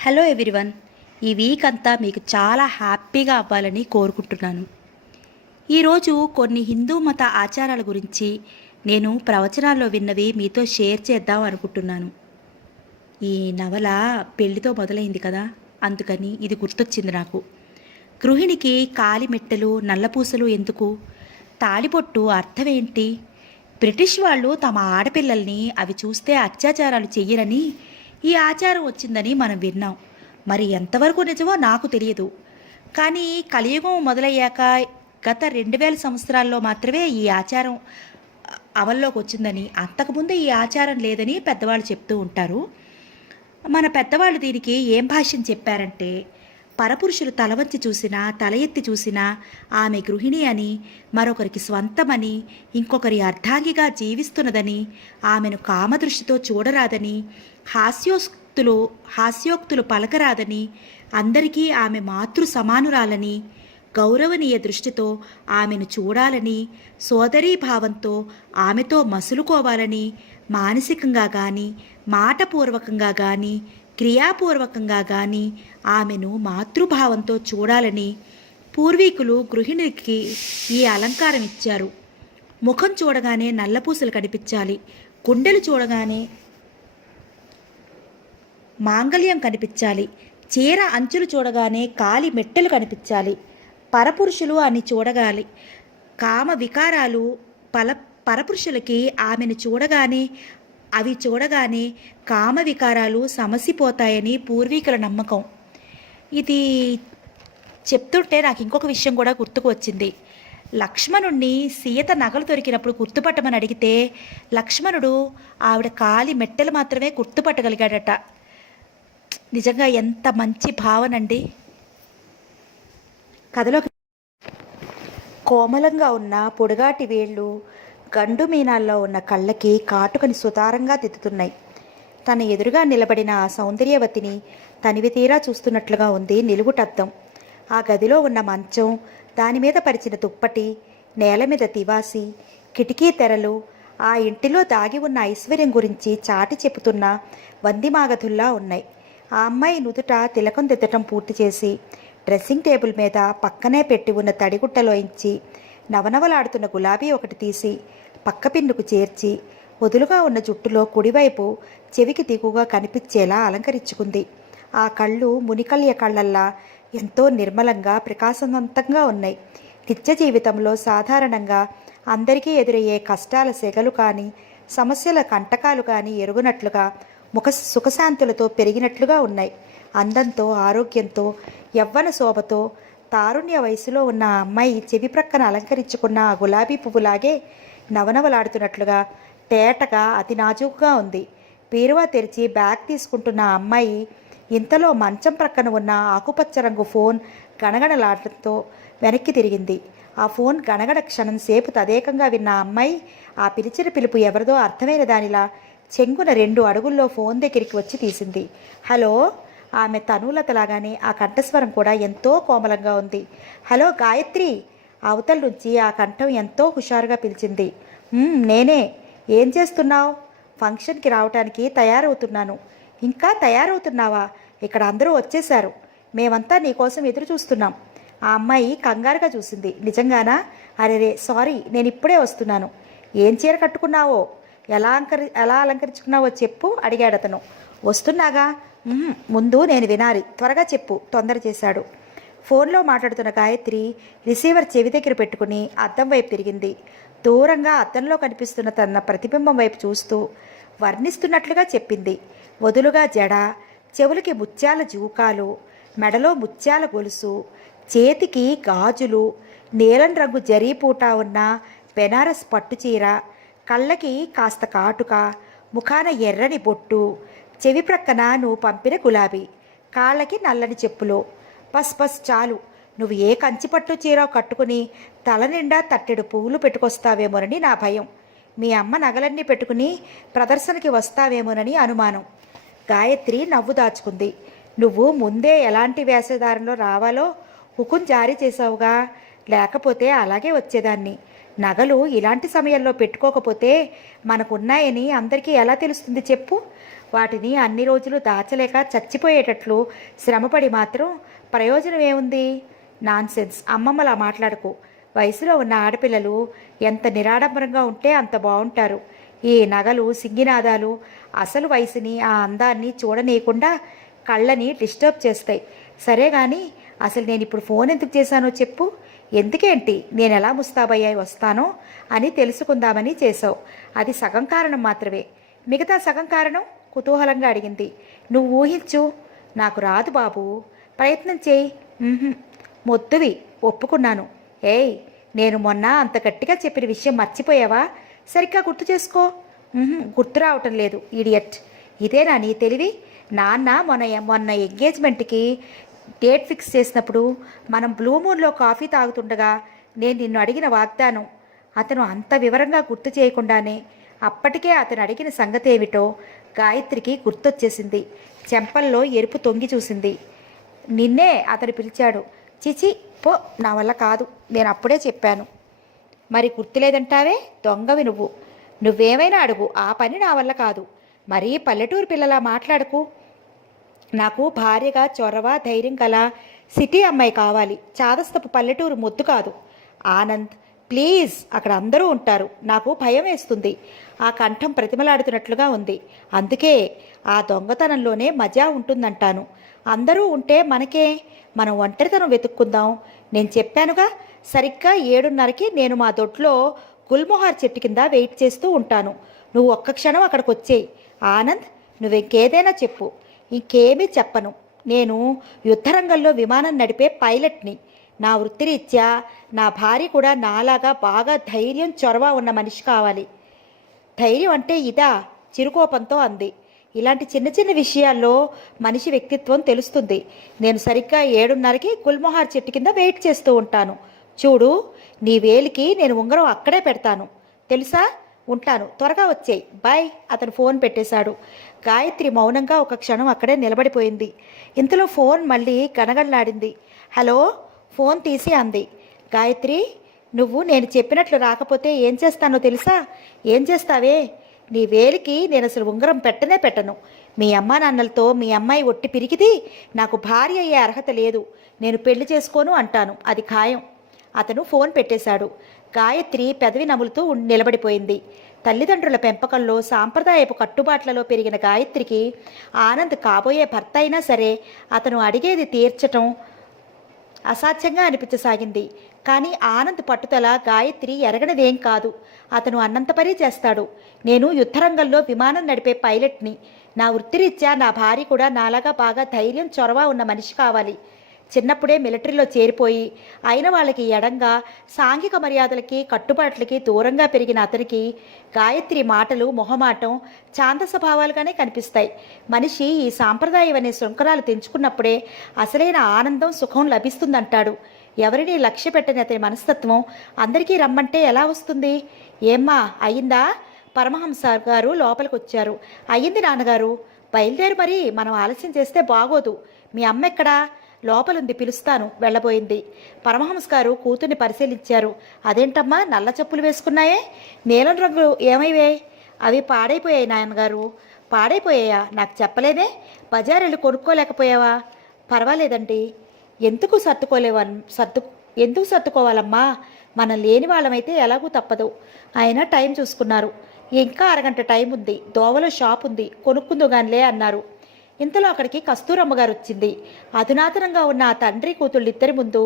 Hello everyone. ఈ week అంతా మీకు చాలా హ్యాపీగా అవ్వాలని కోరుకుంటున్నాను. ఈరోజు కొన్ని హిందూ మత ఆచారాల గురించి నేను ప్రవచనాల్లో విన్నవి మీతో షేర్ చేద్దాం అనుకుంటున్నాను. ఈ నవల పెళ్లితో మొదలైంది కదా, అందుకని ఇది గుర్తొచ్చింది నాకు. గృహిణికి కాలి మెట్టెలు నల్లపూసలు ఎందుకు? తాళిబొట్టు అర్థమేంటి? బ్రిటిష్ వాళ్ళు తమ ఆడపిల్లల్ని అవి చూస్తే అత్యాచారాలు చెయ్యరని ఈ ఆచారం వచ్చిందని మనం విన్నాం. మరి ఎంతవరకు నిజమో నాకు తెలియదు. కానీ కలియుగం మొదలయ్యాక గత 2000 సంవత్సరాల్లో మాత్రమే ఈ ఆచారం అమల్లోకి వచ్చిందని, అంతకుముందు ఈ ఆచారం లేదని పెద్దవాళ్ళు చెప్తూ ఉంటారు. మన పెద్దవాళ్ళు దీనికి ఏం భాష్యం చెప్పారంటే, పరపురుషులు తల వంచి చూసినా తల ఎత్తి చూసినా ఆమె గృహిణి అని, మరొకరికి స్వంతమని, ఇంకొకరి అర్ధాంగిగా జీవిస్తున్నదని, ఆమెను కామదృష్టితో చూడరాదని, హాస్యోక్తులు పలకరాదని, అందరికీ ఆమె మాతృ సమానురాలని, గౌరవనీయ దృష్టితో ఆమెను చూడాలని, సోదరీభావంతో ఆమెతో మసులుకోవాలని, మానసికంగా కానీ మాటపూర్వకంగా కానీ క్రియాపూర్వకంగా కానీ ఆమెను మాతృభావంతో చూడాలని పూర్వీకులు గృహిణికి ఈ అలంకారం ఇచ్చారు. ముఖం చూడగానే నల్లపూసలు కనిపించాలి, గుండెలు చూడగానే మాంగళ్యం కనిపించాలి, చీర అంచులు చూడగానే కాలి మెట్టెలు కనిపించాలి. పరపురుషులు అని చూడగాలి కామ వికారాలు పరపురుషులకి ఆమెను చూడగానే కామ వికారాలు సమసిపోతాయని పూర్వీకుల నమ్మకం. ఇది చెప్తుంటే నాకు ఇంకొక విషయం కూడా గుర్తుకు వచ్చింది. లక్ష్మణుణ్ణి సీత నగలు దొరికినప్పుడు గుర్తుపట్టమని అడిగితే లక్ష్మణుడు ఆవిడ కాలి మెట్టెలు మాత్రమే గుర్తుపట్టగలిగాడట. నిజంగా ఎంత మంచి భావనండి. కథలో కోమలంగా ఉన్న పొడుగాటి వేళ్ళు గండు మీనాల్లో ఉన్న కళ్ళకి కాటుకని సుతారంగా దిద్దుతున్నాయి. తన ఎదురుగా నిలబడిన ఆ సౌందర్యవతిని తనివి తీరా చూస్తున్నట్లుగా ఉంది నిలువుటద్దం. ఆ గదిలో ఉన్న మంచం, దానిమీద పరిచిన దుప్పటి, నేల మీద తివాసి, కిటికీ తెరలు ఆ ఇంటిలో దాగి ఉన్న ఐశ్వర్యం గురించి చాటి చెప్పుతున్న వందిమాగధుల్లా ఉన్నాయి. ఆ అమ్మాయి నుదుట తిలకం దిద్దటం పూర్తి చేసి డ్రెస్సింగ్ టేబుల్ మీద పక్కనే పెట్టి ఉన్న తడిగుట్టలోంచి నవనవలాడుతున్న గులాబీ ఒకటి తీసి పక్క పిన్నుకు చేర్చి వదులుగా ఉన్న జుట్టులో కుడివైపు చెవికి దిగుగా కనిపించేలా అలంకరించుకుంది. ఆ కళ్ళు మునికల్య కళ్ళల్లా ఎంతో నిర్మలంగా ప్రకాశవంతంగా ఉన్నాయి. నిత్య జీవితంలో సాధారణంగా అందరికీ ఎదురయ్యే కష్టాల సెగలు కానీ సమస్యల కంటకాలు కానీ ఎరుగునట్లుగా సుఖశాంతులతో పెరిగినట్లుగా ఉన్నాయి. అందంతో, ఆరోగ్యంతో, యవ్వన శోభతో తారుణ్య వయసులో ఉన్న ఆ అమ్మాయి చెవి ప్రక్కన అలంకరించుకున్న ఆ గులాబీ పువ్వులాగే నవనవలాడుతున్నట్లుగా తేటగా అతి నాజూకుగా ఉంది. బీరువా తెరిచి బ్యాగ్ తీసుకుంటున్న ఆ అమ్మాయి ఇంతలో మంచం ప్రక్కన ఉన్న ఆకుపచ్చ రంగు ఫోన్ గణగణలాడటంతో వెనక్కి తిరిగింది. ఆ ఫోన్ గణగణ క్షణం సేపు తదేకంగా విన్న ఆ అమ్మాయి ఆ పిలిచిన పిలుపు ఎవరిదో అర్థమైన దానిలా చెంగున 2 అడుగుల్లో ఫోన్ దగ్గరికి వచ్చి తీసింది. హలో. ఆమె తనులతలాగానే ఆ కంఠస్వరం కూడా ఎంతో కోమలంగా ఉంది. హలో గాయత్రి. అవతల నుంచి ఆ కంఠం ఎంతో హుషారుగా పిలిచింది. నేనే. ఏం చేస్తున్నావు? ఫంక్షన్కి రావటానికి తయారవుతున్నాను. ఇంకా తయారవుతున్నావా? ఇక్కడ అందరూ వచ్చేశారు. మేమంతా నీకోసం ఎదురు చూస్తున్నాం. ఆ అమ్మాయి కంగారుగా చూసింది. నిజంగానా? అరేరే, సారీ, నేను ఇప్పుడే వస్తున్నాను. ఏం చీర కట్టుకున్నావో, ఎలా అలంకరించుకున్నావో చెప్పు అడిగాడు అతను. వస్తున్నాగా. ముందు నేను వినాలి, త్వరగా చెప్పు, తొందర చేశాడు. ఫోన్లో మాట్లాడుతున్న గాయత్రి రిసీవర్ చెవి దగ్గర పెట్టుకుని అద్దం వైపు తిరిగింది. దూరంగా అద్దంలో కనిపిస్తున్న తన ప్రతిబింబం వైపు చూస్తూ వర్ణిస్తున్నట్లుగా చెప్పింది. వదులుగా జడ, చెవులకి ముత్యాల జూకాలు, మెడలో ముత్యాల గొలుసు, చేతికి గాజులు, నీలం రంగు జరీపూట ఉన్న బెనారస్ పట్టుచీర, కళ్ళకి కాస్త కాటుక, ముఖాన ఎర్రని బొట్టు, చెవి ప్రక్కన నువ్వు పంపిన గులాబీ, కాళ్ళకి నల్లని చెప్పులు. బస్ చాలు. నువ్వు ఏ కంచిపట్టు చీర కట్టుకుని తల నిండా తట్టెడు పువ్వులు పెట్టుకొస్తావేమోనని నా భయం. మీ అమ్మ నగలన్నీ పెట్టుకుని ప్రదర్శనకి వస్తావేమోనని అనుమానం. గాయత్రి నవ్వు దాచుకుంది. నువ్వు ముందే ఎలాంటి వేషధారంలో రావాలో హుకుం జారీ చేసావుగా, లేకపోతే అలాగే వచ్చేదాన్ని. నగలు ఇలాంటి సమయంలో పెట్టుకోకపోతే మనకున్నాయని అందరికీ ఎలా తెలుస్తుంది చెప్పు? వాటిని అన్ని రోజులు దాచలేక చచ్చిపోయేటట్లు శ్రమపడి మాత్రం ప్రయోజనం ఏముంది? నాన్సెన్స్, అమ్మమ్మలా మాట్లాడకు. వయసులో ఉన్న ఆడపిల్లలు ఎంత నిరాడంబరంగా ఉంటే అంత బాగుంటారు. ఈ నగలు, సింగినాదాలు అసలు వయసుని, ఆ అందాన్ని చూడనీయకుండా కళ్ళని డిస్టర్బ్ చేస్తాయి. సరే కానీ అసలు నేను ఇప్పుడు ఫోన్ ఎందుకు చేశానో చెప్పు. ఎందుకేంటి, నేను ఎలా ముస్తాబయ్యాయి వస్తానో అని తెలుసుకుందామని చేశావు. అది సగం కారణం మాత్రమే. మిగతా సగం కారణం? కుతూహలంగా అడిగింది. నువ్వు ఊహించు. నాకు రాదు బాబు. ప్రయత్నం చేయి. మొద్దువి. ఒప్పుకున్నాను. ఏయ్, నేను మొన్న అంత గట్టిగా చెప్పిన విషయం మర్చిపోయావా? సరిగ్గా గుర్తు చేసుకో. గుర్తు రావటం లేదు, ఇడియట్. ఇదేనా నీ తెలివి? నాన్న మొన్న ఎంగేజ్మెంట్కి డేట్ ఫిక్స్ చేసినప్పుడు మనం బ్లూ మూన్లో కాఫీ తాగుతుండగా నేను నిన్ను అడిగిన వాగ్దానం అతను అంత వివరంగా గుర్తు చేయకుండానే అప్పటికే అతను అడిగిన సంగతి ఏమిటో గాయత్రికి గుర్తొచ్చేసింది. చెంపల్లో ఎరుపు తొంగి చూసింది. నిన్నే అతను పిలిచాడు. చిచి పో, నా వల్ల కాదు, నేను అప్పుడే చెప్పాను. మరి గుర్తులేదంటావే? దొంగవి నువ్వు. నువ్వేమైనా అడుగు, ఆ పని నా వల్ల కాదు. మరీ పల్లెటూరు పిల్లలా మాట్లాడకు. నాకు భార్యగా చొరవ, ధైర్యం గల సిటీ అమ్మాయి కావాలి. చాదస్తపు పల్లెటూరు మొద్దు కాదు. ఆనంద్ ప్లీజ్, అక్కడ అందరూ ఉంటారు. నాకు భయం వేస్తుంది. ఆ కంఠం ప్రతిమలాడుతున్నట్లుగా ఉంది. అందుకే ఆ దొంగతనంలోనే మజా ఉంటుందంటాను. అందరూ ఉంటే మనకే, మనం ఒంటరితనం వెతుక్కుందాం. నేను చెప్పానుగా, సరిగ్గా 7:30కి నేను మా దొడ్లో గుల్మొహార్ చెట్టు కింద వెయిట్ చేస్తూ ఉంటాను. నువ్వు ఒక్క క్షణం అక్కడికి వచ్చేయి. ఆనంద్, నువ్వు ఇంకేదైనా చెప్పు. ఇంకేమీ చెప్పను. నేను యుద్ధరంగంలో విమానం నడిపే పైలట్ని. నా వృత్తిరీత్యా నా భార్య కూడా నాలాగా బాగా ధైర్యం, చొరవ ఉన్న మనిషి కావాలి. ధైర్యం అంటే ఇదా? చిరుకోపంతో అంది. ఇలాంటి చిన్న చిన్న విషయాల్లో మనిషి వ్యక్తిత్వం తెలుస్తుంది. నేను సరిగ్గా 7:30కి గుల్మొహార్ చెట్టు కింద వెయిట్ చేస్తూ ఉంటాను. చూడు, నీ వేలికి నేను ఉంగరం అక్కడే పెడతాను. తెలుసా? ఉంటాను, త్వరగా వచ్చేయి. బాయ్. అతను ఫోన్ పెట్టేశాడు. గాయత్రి మౌనంగా ఒక క్షణం అక్కడే నిలబడిపోయింది. ఇంతలో ఫోన్ మళ్ళీ గణగణలాడింది. హలో. ఫోన్ తీసి అంది. గాయత్రి, నువ్వు నేను చెప్పినట్లు రాకపోతే ఏం చేస్తానో తెలుసా? ఏం చేస్తావే? నీ వేలికి నేను అసలు ఉంగరం పెట్టనే పెట్టను. మీ అమ్మా నాన్నలతో మీ అమ్మాయి ఒట్టి పిరికిది. నాకు భార్య అయ్యే అర్హత లేదు. నేను పెళ్లి చేసుకోను అంటాను, అది ఖాయం. అతను ఫోన్ పెట్టేశాడు. గాయత్రి పెదవి నములుతూ నిలబడిపోయింది. తల్లిదండ్రుల పెంపకంలో, సాంప్రదాయపు కట్టుబాట్లలో పెరిగిన గాయత్రికి ఆనంద్ కాబోయే భర్త అయినా సరే అతను అడిగేది తీర్చటం అసాధ్యంగా అనిపించసాగింది. కానీ ఆనంద్ పట్టుదల గాయత్రి ఎరగనిదేం కాదు. అతను అన్నంత పని చేస్తాడు. నేను యుద్ధరంగంలో విమానం నడిపే పైలట్ని. నా వృత్తిరీత్యా నా భార్య కూడా నాలాగా బాగా ధైర్యం, చొరవ ఉన్న మనిషి కావాలి. చిన్నప్పుడే మిలిటరీలో చేరిపోయి అయిన వాళ్ళకి ఎడంగా, సాంఘిక మర్యాదలకి, కట్టుబాట్లకి దూరంగా పెరిగిన అతనికి గాయత్రి మాటలు మొహమాటం, చాంద స్వభావాలుగానే కనిపిస్తాయి. మనిషి ఈ సాంప్రదాయం అనే శృంఖలాలు తెంచుకున్నప్పుడే అసలైన ఆనందం, సుఖం లభిస్తుందంటాడు. ఎవరిని లక్ష్య పెట్టని అతని మనస్తత్వం అందరికీ రమ్మంటే ఎలా వస్తుంది? ఏమ్మా, అయ్యిందా? పరమహంస గారు లోపలికి వచ్చారు. అయ్యింది నాన్నగారు. బయలుదేరు, మరి మనం ఆలస్యం చేస్తే బాగోదు. మీ అమ్మ ఎక్కడా? లోపలుంది, పిలుస్తాను. వెళ్ళబోయింది. పరమహంస గారు కూతుర్ని పరిశీలించారు. అదేంటమ్మా నల్ల చెప్పులు వేసుకున్నాయే? నీలం రంగు ఏమైవే? అవి పాడైపోయాయి నాన్నగారు. పాడైపోయాయా? నాకు చెప్పలేదే. బజార్ వెళ్ళి కొనుక్కోలేకపోయావా? పర్వాలేదండి. ఎందుకు సర్దుకోవాలమ్మా? మనం లేని వాళ్ళమైతే ఎలాగూ తప్పదు. ఆయన టైం చూసుకున్నారు. ఇంకా అరగంట టైం ఉంది. దోవలో షాప్ ఉంది, కొనుక్కుందుగానిలే అన్నారు. ఇంతలో అక్కడికి కస్తూరమ్మ గారు వచ్చింది. అధునాతనంగా ఉన్న ఆ తండ్రి కూతుళ్ళిద్దరి ముందు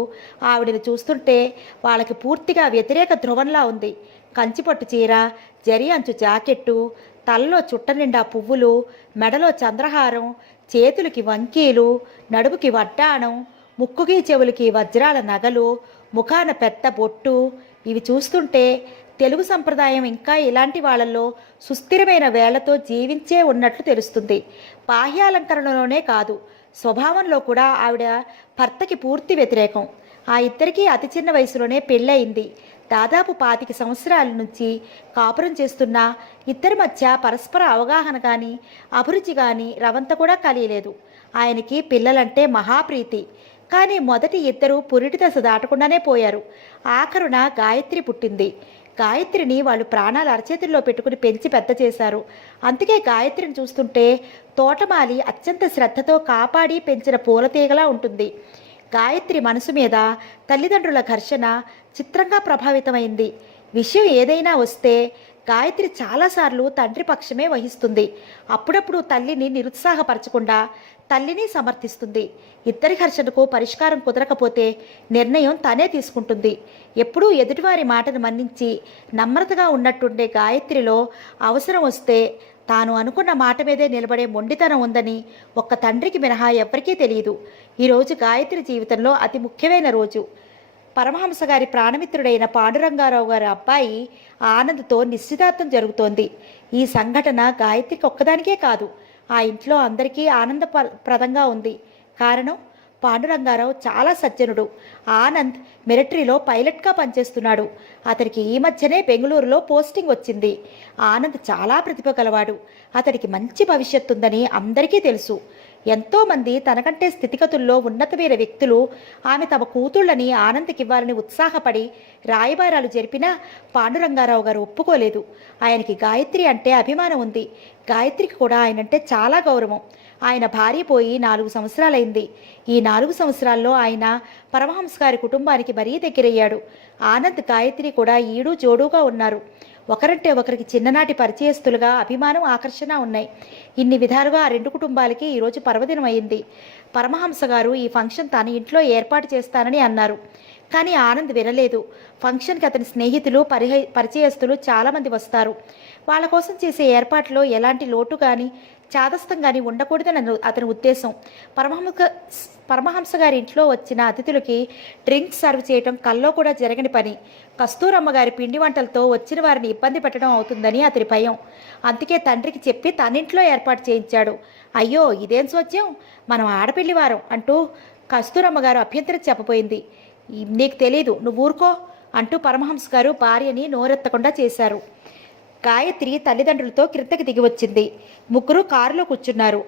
ఆవిడని చూస్తుంటే వాళ్ళకి పూర్తిగా వ్యతిరేక ధ్రువంలా ఉంది. కంచిపట్టు చీర, జరి అంచు జాకెట్టు, తలలో చుట్ట నిండా పువ్వులు, మెడలో చంద్రహారం, చేతులకి వంకీలు, నడుముకి వడ్డాణం, ముక్కుకి చెవులకి వజ్రాల నగలు, ముఖాన పెద్ద బొట్టు. ఇవి చూస్తుంటే తెలుగు సంప్రదాయం ఇంకా ఇలాంటి వాళ్ళల్లో సుస్థిరమైన వేళ్లతో జీవించే ఉన్నట్లు తెలుస్తుంది. బాహ్యాలంకరణలోనే కాదు, స్వభావంలో కూడా ఆవిడ భర్తకి పూర్తి వ్యతిరేకం. ఆ ఇద్దరికీ అతి చిన్న వయసులోనే పెళ్ళయింది. దాదాపు 25 సంవత్సరాల నుంచి కాపురం చేస్తున్న ఇద్దరి మధ్య పరస్పర అవగాహన కానీ, అభిరుచి కానీ రవంత కూడా కలియలేదు. ఆయనకి పిల్లలంటే మహాప్రీతి. కానీ మొదటి ఇద్దరు పురిటి దశ దాటకుండానే పోయారు. ఆఖరున గాయత్రి పుట్టింది. గాయత్రిని వాళ్ళు ప్రాణాలు అరచేతుల్లో పెట్టుకుని పెంచి పెద్ద చేశారు. అందుకే గాయత్రిని చూస్తుంటే తోటమాలి అత్యంత శ్రద్ధతో కాపాడి పెంచిన పూలతీగలా ఉంటుంది. గాయత్రి మనసు మీద తల్లిదండ్రుల ఘర్షణ చిత్రంగా ప్రభావితమైంది. విషయం ఏదైనా వస్తే గాయత్రి చాలాసార్లు తండ్రి పక్షమే వహిస్తుంది. అప్పుడప్పుడు తల్లిని నిరుత్సాహపరచకుండా తల్లిని సమర్థిస్తుంది. ఇద్దరి ఘర్షణకు పరిష్కారం కుదరకపోతే నిర్ణయం తనే తీసుకుంటుంది. ఎప్పుడూ ఎదుటివారి మాటను మన్నించి నమ్రతగా ఉన్నట్టుండే గాయత్రిలో అవసరం వస్తే తాను అనుకున్న మాట మీదే నిలబడే మొండితనం ఉందని ఒక్క తండ్రికి మినహా ఎవ్వరికీ తెలియదు. ఈరోజు గాయత్రి జీవితంలో అతి ముఖ్యమైన రోజు. పరమహంస గారి ప్రాణమిత్రుడైన పాండురంగారావు గారి అబ్బాయి ఆనంద్తో నిశ్చితార్థం జరుగుతోంది. ఈ సంఘటన గాయత్రికి ఒక్కదానికే కాదు, ఆ ఇంట్లో అందరికీ ఆనందప్రదంగా ఉంది. కారణం, పాండురంగారావు చాలా సజ్జనుడు. ఆనంద్ మిలిటరీలో పైలట్గా పనిచేస్తున్నాడు. అతనికి ఈ మధ్యనే బెంగళూరులో పోస్టింగ్ వచ్చింది. ఆనంద్ చాలా ప్రతిభ గలవాడు. అతడికి మంచి భవిష్యత్తు ఉందని అందరికీ తెలుసు. ఎంతోమంది తనకంటే స్థితిగతుల్లో ఉన్నతమైన వ్యక్తులు ఆమె తమ కూతుళ్ళని ఆనంద్కివ్వాలని ఉత్సాహపడి రాయబారాలు జరిపినా పాండురంగారావు గారు ఒప్పుకోలేదు. ఆయనకి గాయత్రి అంటే అభిమానం ఉంది. గాయత్రికి కూడా ఆయనంటే చాలా గౌరవం. ఆయన భార్య పోయి 4 సంవత్సరాలైంది. ఈ 4 సంవత్సరాల్లో ఆయన పరమహంస గారి కుటుంబానికి మరీ దగ్గరయ్యాడు. ఆనంద్, గాయత్రి కూడా ఈడు జోడుగా ఉన్నారు. ఒకరంటే ఒకరికి చిన్ననాటి పరిచయస్తులుగా అభిమానం, ఆకర్షణ ఉన్నాయి. ఇన్ని విధాలుగా ఆ 2 కుటుంబాలకి ఈరోజు పర్వదినం అయింది. పరమహంస గారు ఈ ఫంక్షన్ తన ఇంట్లో ఏర్పాటు చేస్తానని అన్నారు. కానీ ఆనంద్ వినలేదు. ఫంక్షన్కి అతని స్నేహితులు, పరిచయస్తులు చాలామంది వస్తారు. వాళ్ళ కోసం చేసే ఏర్పాట్లో ఎలాంటి లోటు కానీ చాదస్తం కానీ ఉండకూడదని అతని ఉద్దేశం. పరమహంస గారి ఇంట్లో వచ్చిన అతిథులకి డ్రింక్స్ సర్వ్ చేయటం కల్లో కూడా జరగని పని. కస్తూరమ్మ గారి పిండి వంటలతో వచ్చిన వారిని ఇబ్బంది పెట్టడం అవుతుందని అతని భయం. అందుకే తండ్రికి చెప్పి తనింట్లో ఏర్పాటు చేయించాడు. అయ్యో, ఇదేం సోద్యం, మనం ఆడపిల్లివారం అంటూ కస్తూరమ్మ గారు అభ్యంతరం చెప్పబోయింది. నీకు తెలీదు, నువ్వు ఊరుకో అంటూ పరమహంస గారు భార్యని నోరెత్తకుండా చేశారు. గాయత్రి తల్లిదండ్రులతో క్రిందకి దిగి వచ్చింది. ముగ్గురు కారులో కూర్చున్నారు.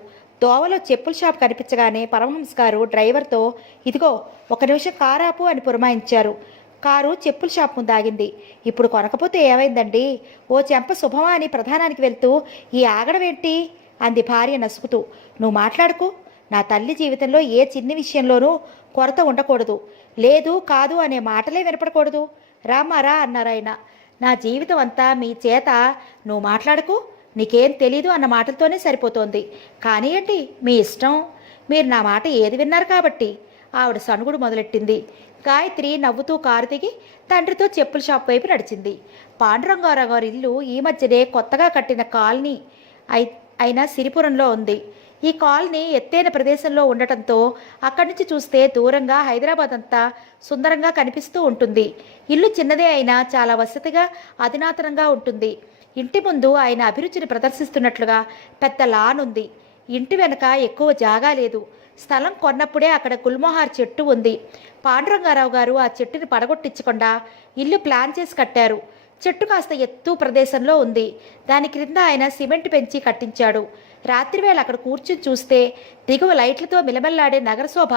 దోవలో చెప్పుల షాప్ కనిపించగానే పరమహంస గారు డ్రైవర్తో, ఇదిగో 1 నిమిషం కారు ఆపు అని పురమాయించారు. కారు చెప్పుల షాప్ ముందు ఆగింది. ఇప్పుడు కొనకపోతే ఏమైందండి, ఓ చెంప శుభమా అని ప్రధానానికి వెళ్తూ ఈ ఆగడమేంటి అంది భార్య నసుకుతూ. నువ్వు మాట్లాడుకు. నా తల్లి జీవితంలో ఏ చిన్న విషయంలోనూ కొరత ఉండకూడదు. లేదు కాదు అనే మాటలే వినపడకూడదు. రామారా అన్నారాయన. నా జీవితం అంతా మీ చేత నువ్వు మాట్లాడకు, నీకేం తెలీదు అన్న మాటలతోనే సరిపోతోంది. కానియండి, మీ ఇష్టం. మీరు నా మాట ఏది విన్నారు కాబట్టి ఆవిడ సణుగుడు మొదలెట్టింది. గాయత్రి నవ్వుతూ కారు దిగి తండ్రితో చెప్పుల షాప్ వైపు నడిచింది. పాండురంగారావు గారి ఇల్లు ఈ మధ్యనే కొత్తగా కట్టిన కాలనీ అయిన సిరిపురంలో ఉంది. ఈ కాలనీ ఎత్తైన ప్రదేశంలో ఉండటంతో అక్కడి నుంచి చూస్తే దూరంగా హైదరాబాద్ అంతా సుందరంగా కనిపిస్తూ ఉంటుంది. ఇల్లు చిన్నదే అయినా చాలా వసతిగా, అధునాతనంగా ఉంటుంది. ఇంటి ముందు ఆయన అభిరుచిని ప్రదర్శిస్తున్నట్లుగా పెద్ద లాన్ ఉంది. ఇంటి వెనక ఎక్కువ జాగా లేదు. స్థలం కొన్నప్పుడే అక్కడ గుల్మోహార్ చెట్టు ఉంది. పాండురంగారావు గారు ఆ చెట్టుని పడగొట్టించకుండా ఇల్లు ప్లాన్ చేసి కట్టారు. చెట్టు కాస్త ఎత్తు ప్రదేశంలో ఉంది. దాని క్రింద ఆయన సిమెంట్ పెంచి కట్టించాడు. రాత్రివేళ అక్కడ కూర్చుని చూస్తే దిగువ లైట్లతో మిలమిల్లాడే నగరశోభ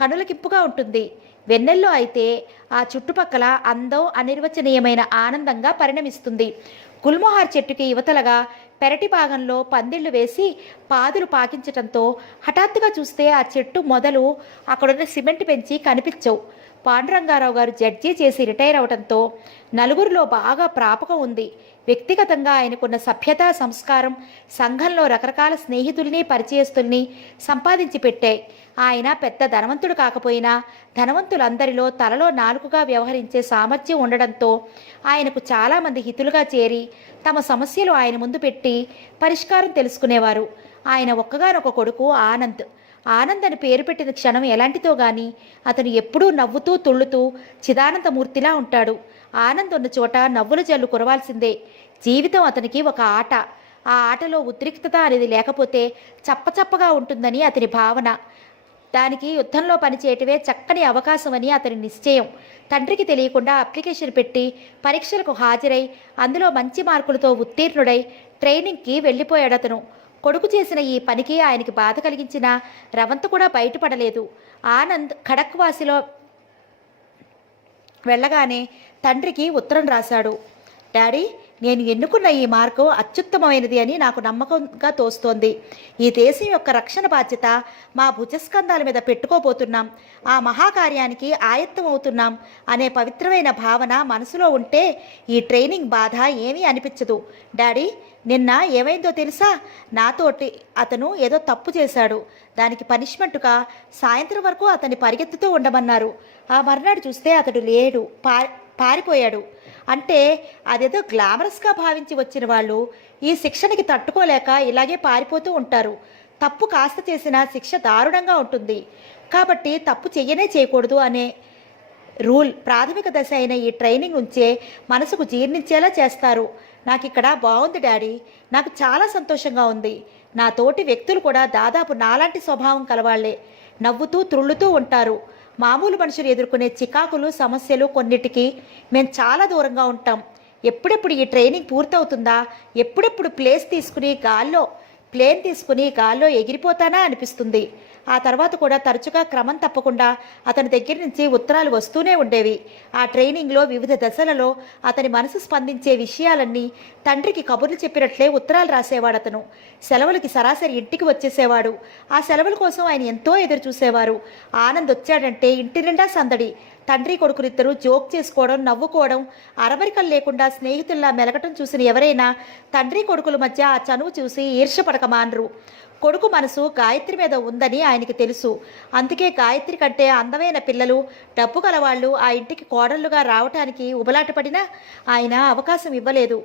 కనులకింపుగా ఉంటుంది. వెన్నెల్లో అయితే ఆ చుట్టుపక్కల అందం అనిర్వచనీయమైన ఆనందంగా పరిణమిస్తుంది. గుల్మోహార్ చెట్టుకి యువతలగా పెరటి భాగంలో పందిళ్లు వేసి పాదులు పాకించటంతో హఠాత్తుగా చూస్తే ఆ చెట్టు మొదలు అక్కడున్న సిమెంట్ పెంచి కనిపించవు. పాండురంగారావు గారు జడ్జి చేసి రిటైర్ అవడంతో నలుగురిలో బాగా ప్రాపకం ఉంది. వ్యక్తిగతంగా ఆయనకున్న సభ్యత, సంస్కారం సంఘంలో రకరకాల స్నేహితుల్ని, పరిచయస్తుల్ని సంపాదించి పెట్టాయి. ఆయన పెద్ద ధనవంతుడు కాకపోయినా ధనవంతులందరిలో తలలో నాలుకగా వ్యవహరించే సామర్థ్యం ఉండడంతో ఆయనకు చాలామంది హితులుగా చేరి తమ సమస్యలు ఆయన ముందు పెట్టి పరిష్కారం తెలుసుకునేవారు. ఆయన ఒక్కగానొక కొడుకు ఆనంద్. ఆనంద్ అని పేరు పెట్టిన క్షణం ఎలాంటిదో గాని అతను ఎప్పుడూ నవ్వుతూ తుళ్ళుతూ చిదానందమూర్తిలా ఉంటాడు. ఆనంద్ ఉన్న చోట నవ్వుల జల్లు కురవాల్సిందే. జీవితం అతనికి ఒక ఆట. ఆ ఆటలో ఉద్రిక్తత అనేది లేకపోతే చప్పచప్పగా ఉంటుందని అతని భావన. దానికి యుద్ధంలో పనిచేయటమే చక్కని అవకాశమని అతని నిశ్చయం. తండ్రికి తెలియకుండా అప్లికేషన్ పెట్టి పరీక్షలకు హాజరై అందులో మంచి మార్కులతో ఉత్తీర్ణుడై ట్రైనింగ్కి వెళ్ళిపోయాడు అతను. కొడుకు చేసిన ఈ పనికి ఆయనకి బాధ కలిగించిన రవంత కూడా బయటపడలేదు. ఆనంద్ ఖడక్వాసిలో వెళ్ళగానే తండ్రికి ఉత్తరం రాశాడు. డాడీ, నేను ఎన్నుకున్న ఈ మార్గం అత్యుత్తమమైనది అని నాకు నమ్మకంగా తోస్తోంది. ఈ దేశం యొక్క రక్షణ బాధ్యత మా భుజస్కంధాల మీద పెట్టుకోబోతున్నాం. ఆ మహాకార్యానికి ఆయత్తం అవుతున్నాం అనే పవిత్రమైన భావన మనసులో ఉంటే ఈ ట్రైనింగ్ బాధ ఏమీ అనిపించదు. డాడీ, నిన్న ఏమైందో తెలుసా? నాతోటి అతను ఏదో తప్పు చేశాడు. దానికి పనిష్మెంటుగా సాయంత్రం వరకు అతన్ని పరిగెత్తుతూ ఉండమన్నారు. ఆ మర్నాడు చూస్తే అతడు లేడు, పారిపోయాడు. అంటే అదేదో గ్లామరస్గా భావించి వచ్చిన వాళ్ళు ఈ శిక్షణకి తట్టుకోలేక ఇలాగే పారిపోతూ ఉంటారు. తప్పు కాస్త చేసినా శిక్ష దారుణంగా ఉంటుంది. కాబట్టి తప్పు చెయ్యనే చేయకూడదు అనే రూల్ ప్రాథమిక దశ అయిన ఈ ట్రైనింగ్ ఉంచే మనసుకు జీర్ణించేలా చేస్తారు. నాకు ఇక్కడ బాగుంది డాడీ, నాకు చాలా సంతోషంగా ఉంది. నా తోటి వ్యక్తులు కూడా దాదాపు నాలాంటి స్వభావం కలవాళ్లే. నవ్వుతూ త్రుళ్ళుతూ ఉంటారు. మామూలు మనుషులు ఎదుర్కొనే చికాకులు సమస్యలు కొన్నిటికి మేము చాలా దూరంగా ఉంటాం. ఎప్పుడెప్పుడు ఈ ట్రైనింగ్ పూర్తవుతుందా, ఎప్పుడెప్పుడు ప్లేన్ తీసుకుని గాల్లో ఎగిరిపోతానా అనిపిస్తుంది. ఆ తర్వాత కూడా తరచుగా క్రమం తప్పకుండా అతని దగ్గర నుంచి ఉత్తరాలు వస్తూనే ఉండేవి. ఆ ట్రైనింగ్లో వివిధ దశలలో అతని మనసు స్పందించే విషయాలన్నీ తండ్రికి కబుర్లు చెప్పినట్లే ఉత్తరాలు రాసేవాడు. అతను సెలవులకి సరాసరి ఇంటికి వచ్చేసేవాడు. ఆ సెలవుల కోసం ఆయన ఎంతో ఎదురు చూసేవారు. ఆనంద్ వచ్చాడంటే ఇంటి నిండా సందడి. తండ్రి కొడుకులిద్దరూ జోక్ చేసుకోవడం, నవ్వుకోవడం, అరమరికలు లేకుండా స్నేహితుల్లా మెలగటం చూసిన ఎవరైనా తండ్రి కొడుకుల మధ్య ఆ చనువు చూసి ఈర్ష్యపడక మానరు. కొడుకు మనసు గాయత్రి మీద ఉందని ఆయనకి తెలుసు. అందుకే గాయత్రి కంటే అందమైన పిల్లలు, డబ్బు గలవాళ్ళు ఆ ఇంటికి కోడళ్లుగా రావటానికి ఉబలాటపడినా ఆయన అవకాశం ఇవ్వలేదు.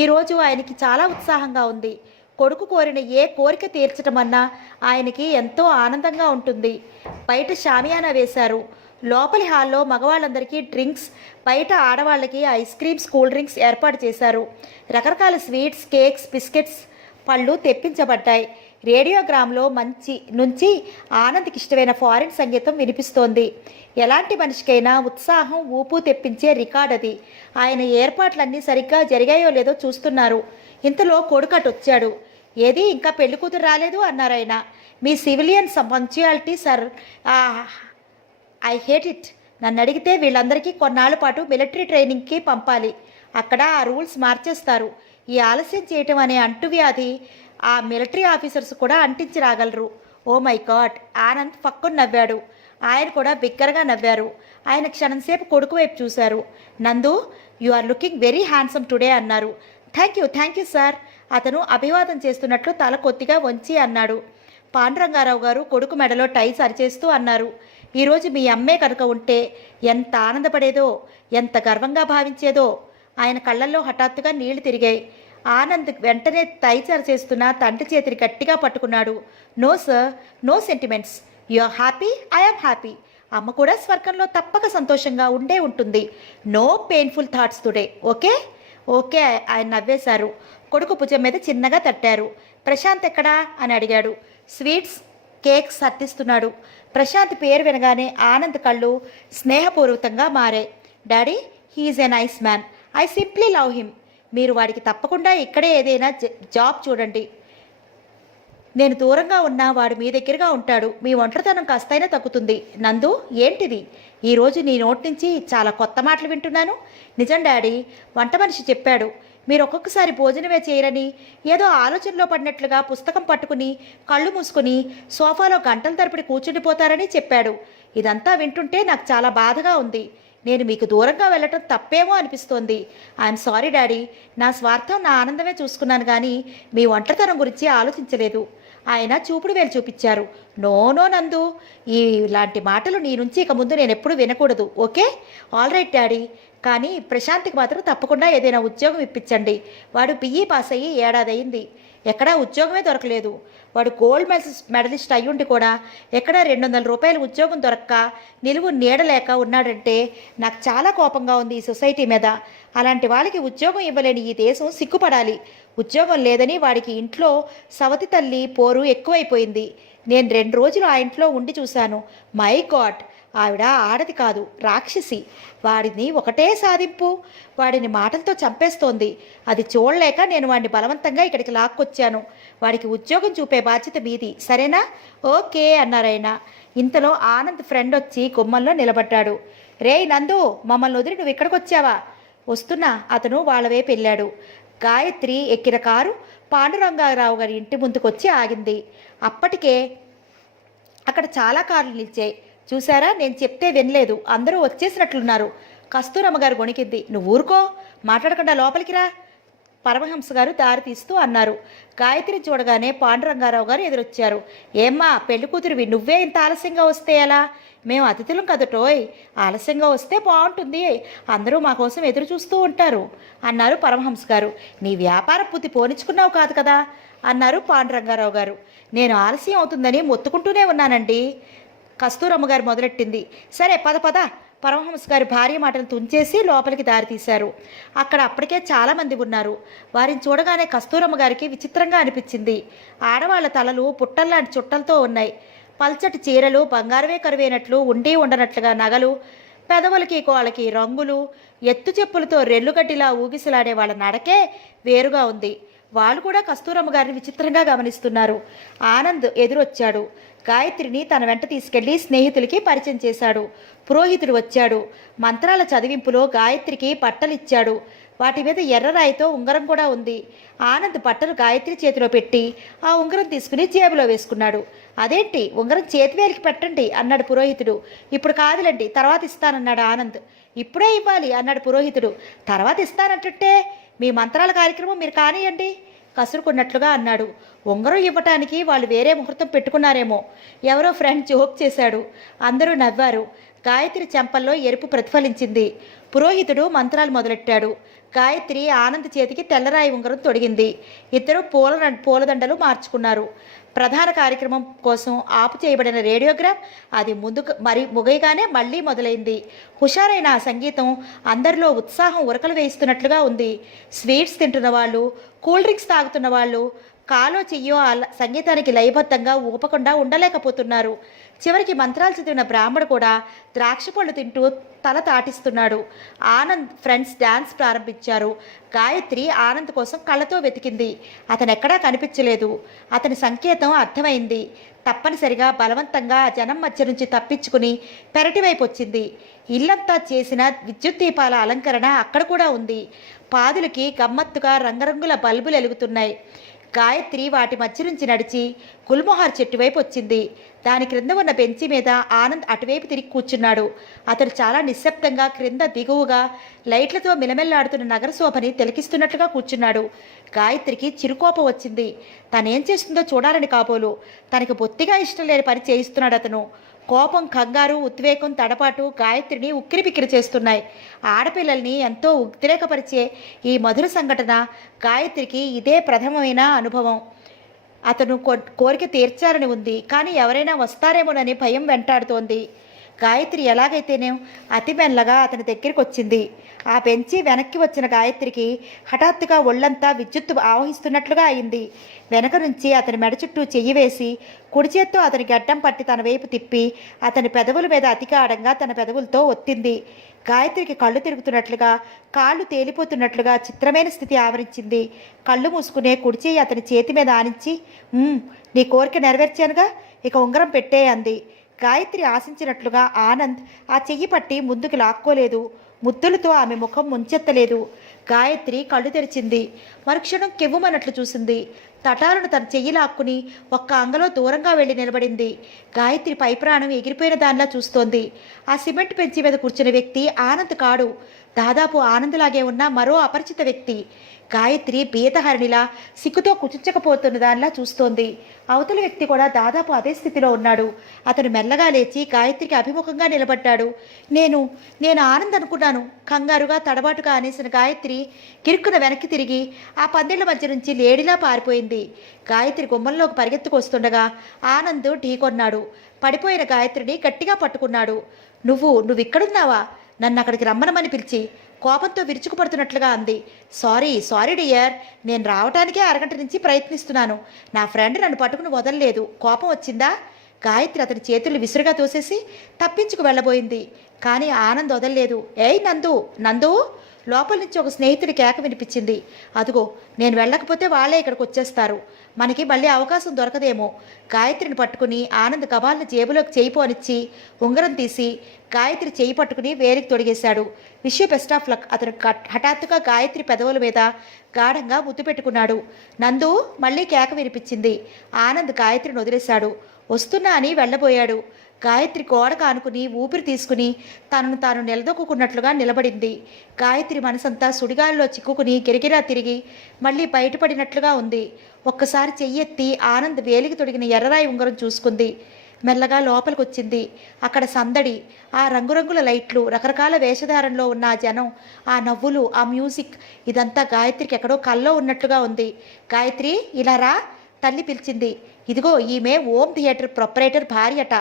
ఈరోజు ఆయనకి చాలా ఉత్సాహంగా ఉంది. కొడుకు కోరిన ఏ కోరిక తీర్చటం అన్నా ఆయనకి ఎంతో ఆనందంగా ఉంటుంది. బయట షామియానా వేశారు. లోపలి హాల్లో మగవాళ్ళందరికీ డ్రింక్స్, బయట ఆడవాళ్ళకి ఐస్ క్రీమ్స్, కూల్ డ్రింక్స్ ఏర్పాటు చేశారు. రకరకాల స్వీట్స్, కేక్స్, బిస్కెట్స్, పళ్ళు తెప్పించబడ్డాయి. రేడియోగ్రామ్లో నుంచి ఆనంద్కి ఇష్టమైన ఫారిన్ సంగీతం వినిపిస్తోంది. ఎలాంటి మనిషికైనా ఉత్సాహం, ఊపు తెప్పించే రికార్డ్ అది. ఆయన ఏర్పాట్లన్నీ సరిగ్గా జరిగాయో లేదో చూస్తున్నారు. ఇంతలో కొడుకటు వచ్చాడు. ఏది, ఇంకా పెళ్లి కూతురు రాలేదు అన్నారాయన. మీ civilian punctuality sir, I hate it. నన్ను అడిగితే వీళ్ళందరికీ కొన్నాళ్ళ పాటు మిలిటరీ ట్రైనింగ్కి పంపాలి. అక్కడ ఆ రూల్స్ మార్చేస్తారు. ఈ ఆలస్యం చేయటం అనే అంటువ్యాధి ఆ మిలిటరీ ఆఫీసర్స్ కూడా అంటించి రాగలరు. Oh my God! ఆనంద్ ఫక్కుని నవ్వాడు. ఆయన కూడా బిగ్గరగా నవ్వారు. ఆయన క్షణంసేపు కొడుకు వైపు చూశారు. Nandu, you are looking very handsome today అన్నారు. Thank you sir. అతను అభివాదం చేస్తున్నట్లు తల కొద్దిగా వంచి అన్నాడు. పాండురంగారావు గారు కొడుకు మెడలో టై సరిచేస్తూ అన్నారు. ఈరోజు మీ అమ్మే కనుక ఉంటే ఎంత ఆనందపడేదో, ఎంత గర్వంగా భావించేదో. ఆయన కళ్ళల్లో హఠాత్తుగా నీళ్లు తిరిగాయి. ఆనంద్ వెంటనే టై సరిచేస్తున్న తండ్రి చేతిని గట్టిగా పట్టుకున్నాడు. No sir, no sentiments. You are happy, I'm happy. అమ్మ కూడా స్వర్గంలో తప్పక సంతోషంగా ఉంటుంది. No painful thoughts today. Okay? Okay. ఆయన నవ్వేశారు. కొడుకు భుజం మీద చిన్నగా తట్టారు. ప్రశాంత్ ఎక్కడా అని అడిగాడు. Sweets, cakes సర్దిస్తున్నాడు. ప్రశాంత్ పేరు వినగానే ఆనంద్ కళ్ళు స్నేహపూర్వకంగా మారాయి. Daddy, he's a nice man. I simply love him. మీరు వాడికి తప్పకుండా ఇక్కడే ఏదైనా జాబ్ చూడండి. నేను దూరంగా ఉన్నా వాడు మీ దగ్గరగా ఉంటాడు. మీ ఒంటరితనం కాస్తైనా తగ్గుతుంది. నందు, ఏంటిది? ఈరోజు నీ నోటి నుంచి చాలా కొత్త మాటలు వింటున్నాను. నిజం డాడీ, వంట మనిషి చెప్పాడు. మీరు ఒక్కొక్కసారి భోజనమే చేయరని, ఏదో ఆలోచనలో పడినట్లుగా పుస్తకం పట్టుకుని కళ్ళు మూసుకుని సోఫాలో గంటల తరబడి కూర్చుండిపోతారని చెప్పాడు. ఇదంతా వింటుంటే నాకు చాలా బాధగా ఉంది. నేను మీకు దూరంగా వెళ్ళటం తప్పేమో అనిపిస్తోంది. I'm sorry daddy. నా స్వార్థం, నా ఆనందమే చూసుకున్నాను కానీ మీ ఒంటరితనం గురించి ఆలోచించలేదు. ఆయన చూపుడు వేలు చూపించారు. నో నందు, ఇలాంటి మాటలు నీ నుంచి ఇక ముందు నేను ఎప్పుడు వినకూడదు. ఓకే? All right daddy. కానీ ప్రశాంత్కి మాత్రం తప్పకుండా ఏదైనా ఉద్యోగం ఇప్పించండి. వాడు BE పాస్ అయ్యి ఏడాది అయింది. ఎక్కడా ఉద్యోగమే దొరకలేదు. వాడు గోల్డ్ మెడలిస్ట్ అయ్యుండి కూడా ఎక్కడా 200 రూపాయల ఉద్యోగం దొరక్క నిలువు నీడలేక ఉన్నాడంటే నాకు చాలా కోపంగా ఉంది ఈ సొసైటీ మీద. అలాంటి వాళ్ళకి ఉద్యోగం ఇవ్వలేని ఈ దేశం సిగ్గుపడాలి. ఉద్యోగం లేదని వాడికి ఇంట్లో సవతి తల్లి పోరు ఎక్కువైపోయింది. నేను 2 రోజులు ఆ ఇంట్లో ఉండి చూశాను. మై గాడ్, ఆవిడ ఆడది కాదు, రాక్షసి. వాడిని ఒకటే సాధింపు. వాడిని మాటలతో చంపేస్తోంది. అది చూడలేక నేను వాడిని బలవంతంగా ఇక్కడికి లాక్కొచ్చాను. వాడికి ఉద్యోగం చూపే బాధ్యత మీది, సరేనా? ఓకే అన్నారాయన. ఇంతలో ఆనంద్ ఫ్రెండ్ వచ్చి గుమ్మంలో నిలబడ్డాడు. రేయ్ నందు, మమ్మల్ని వదిలి నువ్వు ఇక్కడికి వచ్చావా? వస్తున్నా అతను వాళ్ళ వైపు వెళ్ళాడు. గాయత్రి ఎక్కిన కారు పాండురంగారావు గారి ఇంటి ముందుకొచ్చి ఆగింది. అప్పటికే అక్కడ చాలా కార్లు నిలిచాయి. చూసారా, నేను చెప్తే వినలేదు, అందరూ వచ్చేసినట్లున్నారు. కస్తూరమ్మ గారు గొణికింది. నువ్వు ఊరుకో, మాట్లాడకుండా లోపలికి రా, పరమహంస గారు దారి తీస్తూ అన్నారు. గాయత్రిని చూడగానే పాండురంగారావు గారు ఎదురొచ్చారు. ఏమ్మా పెళ్లి కూతురివి, నువ్వే ఇంత ఆలస్యంగా వస్తే ఎలా? మేము అతిథులం కదటోయ్, ఆలస్యంగా వస్తే బాగుంటుంది, అందరూ మా కోసం ఎదురు చూస్తూ ఉంటారు అన్నారు పరమహంస గారు. నీ వ్యాపార బుద్ధి పోనిచ్చుకున్నావు కాదు కదా అన్నారు పాండురంగారావు గారు. నేను ఆలస్యం అవుతుందని మొత్తుకుంటూనే ఉన్నానండి, కస్తూరమ్మ గారు మొదలెట్టింది. సరే పద పద, పరమహంస గారి భార్య మాటలు తుంచేసి లోపలికి దారితీశారు. అక్కడ అప్పటికే చాలామంది ఉన్నారు. వారిని చూడగానే కస్తూరమ్మ గారికి విచిత్రంగా అనిపించింది. ఆడవాళ్ల తలలు పుట్టల్లాంటి చుట్టలతో ఉన్నాయి. పల్చటి చీరలు బంగారమే కరువైనట్లు ఉండి ఉండనట్లుగా నగలు, పెదవులకి కోళ్ళకి రంగులు, ఎత్తు చెప్పులతో రెల్లుగడ్డిలా ఊగిసలాడే వాళ్ళ నడకే వేరుగా ఉంది. వాళ్ళు కూడా కస్తూరమ్మ గారిని విచిత్రంగా గమనిస్తున్నారు. ఆనంద్ ఎదురొచ్చాడు. గాయత్రిని తన వెంట తీసుకెళ్లి స్నేహితులకి పరిచయం చేశాడు. పురోహితుడు వచ్చాడు. మంత్రాల చదివింపులో గాయత్రికి పట్టలిచ్చాడు. వాటి మీద ఎర్రరాయితో ఉంగరం కూడా ఉంది. ఆనంద్ పట్టలు గాయత్రి చేతిలో పెట్టి ఆ ఉంగరం తీసుకుని జేబులో వేసుకున్నాడు. అదేంటి, ఉంగరం చేతివేలికి పెట్టండి అన్నాడు పురోహితుడు. ఇప్పుడు కాదులేండి, తర్వాత ఇస్తానన్నాడు ఆనంద్. ఇప్పుడే ఇవ్వాలి అన్నాడు పురోహితుడు. తర్వాత ఇస్తానంటే మీ మంత్రాల కార్యక్రమం మీరు కానియండి కసురుకున్నట్లుగా అన్నాడు. ఉంగరం ఇవ్వటానికి వాళ్ళు వేరే ముహూర్తం పెట్టుకున్నారేమో, ఎవరో ఫ్రెండ్ జోక్ చేశాడు. అందరూ నవ్వారు. గాయత్రి చెంపల్లో ఎరుపు ప్రతిఫలించింది. పురోహితుడు మంత్రాలు మొదలెట్టాడు. గాయత్రి ఆనంద్ చేతికి తెల్లరాయి ఉంగరం తొడిగింది. ఇద్దరు పూలదండలు మార్చుకున్నారు. ప్రధాన కార్యక్రమం కోసం ఆపు చేయబడిన రేడియోగ్రామ్ అది ముగయగానే మళ్ళీ మొదలైంది. హుషారైన ఆ సంగీతం అందరిలో ఉత్సాహం ఉరకలు వేయిస్తున్నట్లుగా ఉంది. స్వీట్స్ తింటున్న వాళ్ళు, కూల్ డ్రింక్స్ తాగుతున్న వాళ్ళు కాలో చెయ్యో సంగీతానికి లయబద్ధంగా ఊపకుండా ఉండలేకపోతున్నారు. చివరికి మంత్రాలు చదివిన బ్రాహ్మడు కూడా ద్రాక్ష పళ్ళు తింటూ తల తాటిస్తున్నాడు. ఆనంద్ ఫ్రెండ్స్ డ్యాన్స్ ప్రారంభించారు. గాయత్రి ఆనంద్ కోసం కళ్ళతో వెతికింది. అతను ఎక్కడా కనిపించలేదు. అతని సంకేతం అర్థమైంది. తప్పనిసరిగా బలవంతంగా జనం మధ్య నుంచి తప్పించుకుని పెరటి వైపు వచ్చింది. ఇల్లంతా చేసిన విద్యుత్ దీపాల అలంకరణ అక్కడ కూడా ఉంది. పాదులకి గమ్మత్తుగా రంగురంగుల బల్బులు వెలుగుతున్నాయి. గాయత్రి వాటి మధ్య నుంచి నడిచి గుల్మోహార్ చెట్టు వైపు వచ్చింది. దాని క్రింద ఉన్న బెంచి మీద ఆనంద్ అటువైపు తిరిగి కూర్చున్నాడు. అతడు చాలా నిశ్శబ్దంగా క్రింద దిగువగా లైట్లతో మిలమెల్లాడుతున్న నగర శోభని తిలకిస్తున్నట్లుగా కూర్చున్నాడు. గాయత్రికి చిరుకోపం వచ్చింది. తనేం చేస్తుందో చూడాలని కాబోలు. తనకి బొత్తిగా ఇష్టం లేని పని చేయిస్తున్నాడు అతను. కోపం, కంగారు, ఉద్వేగం, తడపాటు గాయత్రిని ఉక్కిరిబిక్కిరి చేస్తున్నాయి. ఆడపిల్లల్ని ఎంతో ఉద్రేకపరిచే ఈ మధుర సంఘటన గాయత్రికి ఇదే ప్రథమమైన అనుభవం. అతను కోరిక తీర్చాలని ఉంది, కానీ ఎవరైనా వస్తారేమోనని భయం వెంటాడుతోంది. గాయత్రి ఎలాగైతేనే అతి మెల్లగా అతని దగ్గరికి వచ్చింది. ఆ బెంచి వెనక్కి వచ్చిన గాయత్రికి హఠాత్తుగా ఒళ్ళంతా విద్యుత్తు ఆవహిస్తున్నట్లుగా అయింది. వెనక నుంచి అతని మెడ చుట్టూ చెయ్యి వేసి కుడి చేత్తో అతని గడ్డం పట్టి తన వైపు తిప్పి అతని పెదవుల మీద అతికాడంగా తన పెదవులతో ఒత్తింది. గాయత్రికి కళ్ళు తిరుగుతున్నట్లుగా, కాళ్ళు తేలిపోతున్నట్లుగా చిత్రమైన స్థితి ఆవరించింది. కళ్ళు మూసుకునే కుడి చేయి అతని చేతి మీద ఆనించి, నీ కోరిక నెరవేర్చానుగా, ఇక ఉంగరం పెట్టే అంది. గాయత్రి ఆశించినట్లుగా ఆనంద్ ఆ చెయ్యి పట్టి ముందుకు లాక్కోలేదు. ముద్దులతో ఆమె ముఖం ముంచెత్తలేదు. గాయత్రి కళ్ళు తెరిచింది. మరుక్షణం కెవ్వుమన్నట్లు చూసింది. తటాలను తన చెయ్యి లాక్కుని ఒక్క అంగలో దూరంగా వెళ్ళి నిలబడింది. గాయత్రి పైప్రాణం ఎగిరిపోయిన దానిలా చూస్తోంది. ఆ సిమెంట్ బెంచి మీద కూర్చున్న వ్యక్తి ఆనంద్ కాడు. దాదాపు ఆనంద్లాగే ఉన్న మరో అపరిచిత వ్యక్తి. గాయత్రి బీతహరిణిలా సిగ్గుతో కుచించకపోతున్న దానిలా చూస్తోంది. అవతల వ్యక్తి కూడా దాదాపు అదే స్థితిలో ఉన్నాడు. అతను మెల్లగా లేచి గాయత్రికి అభిముఖంగా నిలబడ్డాడు. నేను ఆనంద్ అనుకున్నాను, కంగారుగా తడబాటుగా అనేసిన గాయత్రి కిరుక్కున వెనక్కి తిరిగి ఆ పందిళ్ల మధ్య నుంచి లేడిలా పారిపోయింది. గాయత్రి గుమ్మంలోకి పరిగెత్తుకొస్తుండగా ఆనంద్ ఢీకొన్నాడు. పడిపోయిన గాయత్రిని గట్టిగా పట్టుకున్నాడు. నువ్విక్కడున్నావా? నన్ను అక్కడికి రమ్మనమని పిలిచి కోపంతో విరుచుకుపడుతున్నట్లుగా అంది. సారీ డియర్, నేను రావటానికే అరగంట నుంచి ప్రయత్నిస్తున్నాను. నా ఫ్రెండ్ నన్ను పట్టుకుని వదలలేదు. కోపం వచ్చిందా? గాయత్రి అతని చేతులు విసురుగా తోసేసి తప్పించుకు వెళ్ళబోయింది. కానీ ఆనంద్ వదలలేదు. ఏయ్ నందు లోపల నుంచి ఒక స్నేహితుడి కేక వినిపించింది. అదుగో, నేను వెళ్ళకపోతే వాళ్ళే ఇక్కడికి వచ్చేస్తారు. మనకి మళ్ళీ అవకాశం దొరకదేమో. గాయత్రిని పట్టుకుని ఆనంద్ కబాల్ని జేబులోకి చేయి పోనిచ్చి ఉంగరం తీసి గాయత్రి చేయి పట్టుకుని వేలికి తొడిగేశాడు. Wish you best of luck. అతను హఠాత్తుగా గాయత్రి పెదవుల మీద గాఢంగా ముద్దు పెట్టుకున్నాడు. నందు మళ్ళీ కేక వినిపించింది. ఆనంద్ గాయత్రిని వదిలేశాడు. వస్తున్నా అని వెళ్ళబోయాడు. గాయత్రి గోడ కానుకుని ఊపిరి తీసుకుని తనను తాను నిలదొక్కున్నట్లుగా నిలబడింది. గాయత్రి మనసంతా సుడిగాలిలో చిక్కుకుని గిరిగిరా తిరిగి మళ్ళీ బయటపడినట్లుగా ఉంది. ఒక్కసారి చెయ్యెత్తి ఆనంద్ వేలికి తొడిగిన ఎర్రరాయి ఉంగరం చూసుకుంది. మెల్లగా లోపలికొచ్చింది. అక్కడ సందడి, ఆ రంగురంగుల లైట్లు, రకరకాల వేషధారణలో ఉన్న ఆ జనం, ఆ నవ్వులు, ఆ మ్యూజిక్, ఇదంతా గాయత్రికి ఎక్కడో కల్లో ఉన్నట్లుగా ఉంది. గాయత్రి ఇలా రా, తల్లి పిలిచింది. ఇదిగో ఈమె ఓం థియేటర్ ప్రొపరేటర్ భార్యట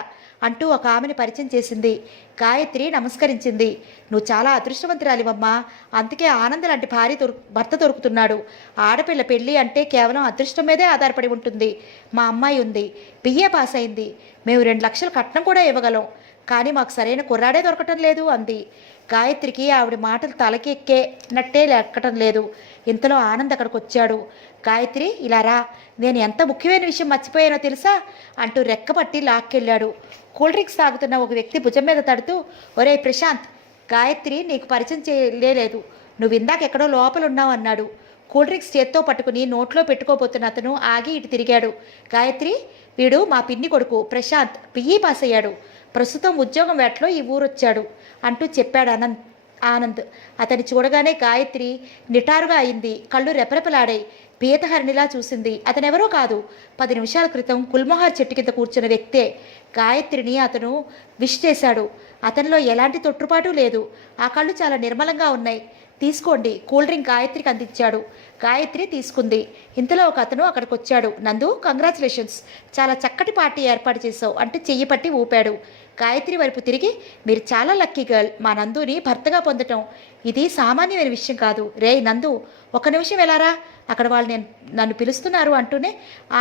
అంటూ ఒక ఆమెని పరిచయం చేసింది. గాయత్రి నమస్కరించింది. నువ్వు చాలా అదృష్టవంతురాలివమ్మా, అందుకే ఆనంద్ లాంటి భర్త దొరుకుతున్నాడు. ఆడపిల్ల పెళ్ళి అంటే కేవలం అదృష్టం మీదే ఆధారపడి ఉంటుంది. మా అమ్మాయి ఉంది, బిఏ పాస్ అయింది. మేము 2 లక్షలు కట్నం కూడా ఇవ్వగలం, కానీ మాకు సరైన కుర్రాడే దొరకటం లేదు అంది. గాయత్రికి ఆవిడ మాటలు తలకి ఎక్కేనట్టే లెక్కటం లేదు. ఇంతలో ఆనంద్ అక్కడికి వచ్చాడు. గాయత్రి ఇలా రా, నేను ఎంత ముఖ్యమైన విషయం మర్చిపోయానో తెలుసా అంటూ రెక్కపట్టి లాక్కెళ్ళాడు. కూల్ డ్రింక్స్ తాగుతున్న ఒక వ్యక్తి భుజం మీద తడుతూ, ఒరే ప్రశాంత్, గాయత్రి నీకు పరిచయం చేయలేదు, నువ్వు ఇందాక ఎక్కడో లోపల ఉన్నావు అన్నాడు. కూల్ డ్రింక్స్ చేత్తో పట్టుకుని నోట్లో పెట్టుకోబోతున్న అతను ఆగి ఇటు తిరిగాడు. గాయత్రి, వీడు మా పిన్ని కొడుకు ప్రశాంత్, బిఈ పాస్ అయ్యాడు, ప్రస్తుతం ఉద్యోగం వేటలో ఈ ఊరొచ్చాడు అంటూ చెప్పాడు ఆనంద్. అతన్ని చూడగానే గాయత్రి నిటారుగా అయింది. కళ్ళు రెపరెపలాడాయి. పీతహరిణిలా చూసింది. అతనెవరో కాదు, 10 నిమిషాల క్రితం కుల్మోహార్ చెట్టు కింద కూర్చున్న వ్యక్తే. గాయత్రిని అతను విష్ చేశాడు. అతనిలో ఎలాంటి తొట్టుపాటు లేదు. ఆ కళ్ళు చాలా నిర్మలంగా ఉన్నాయి. తీసుకోండి, కూల్ డ్రింక్ గాయత్రికి అందించాడు. గాయత్రి తీసుకుంది. ఇంతలో ఒక అతను అక్కడికి వచ్చాడు. నందు, కంగ్రాచులేషన్స్, చాలా చక్కటి పార్టీ ఏర్పాటు చేశావు అంటూ చెయ్యి పట్టి ఊపాడు. గాయత్రి వైపు తిరిగి, మీరు చాలా లక్కీ గర్ల్, మా నందుని భర్తగా పొందటం ఇది సామాన్యమైన విషయం కాదు. రే నందు, ఒక నిమిషం ఎలారా, అక్కడ వాళ్ళు నన్ను పిలుస్తున్నారు అంటూనే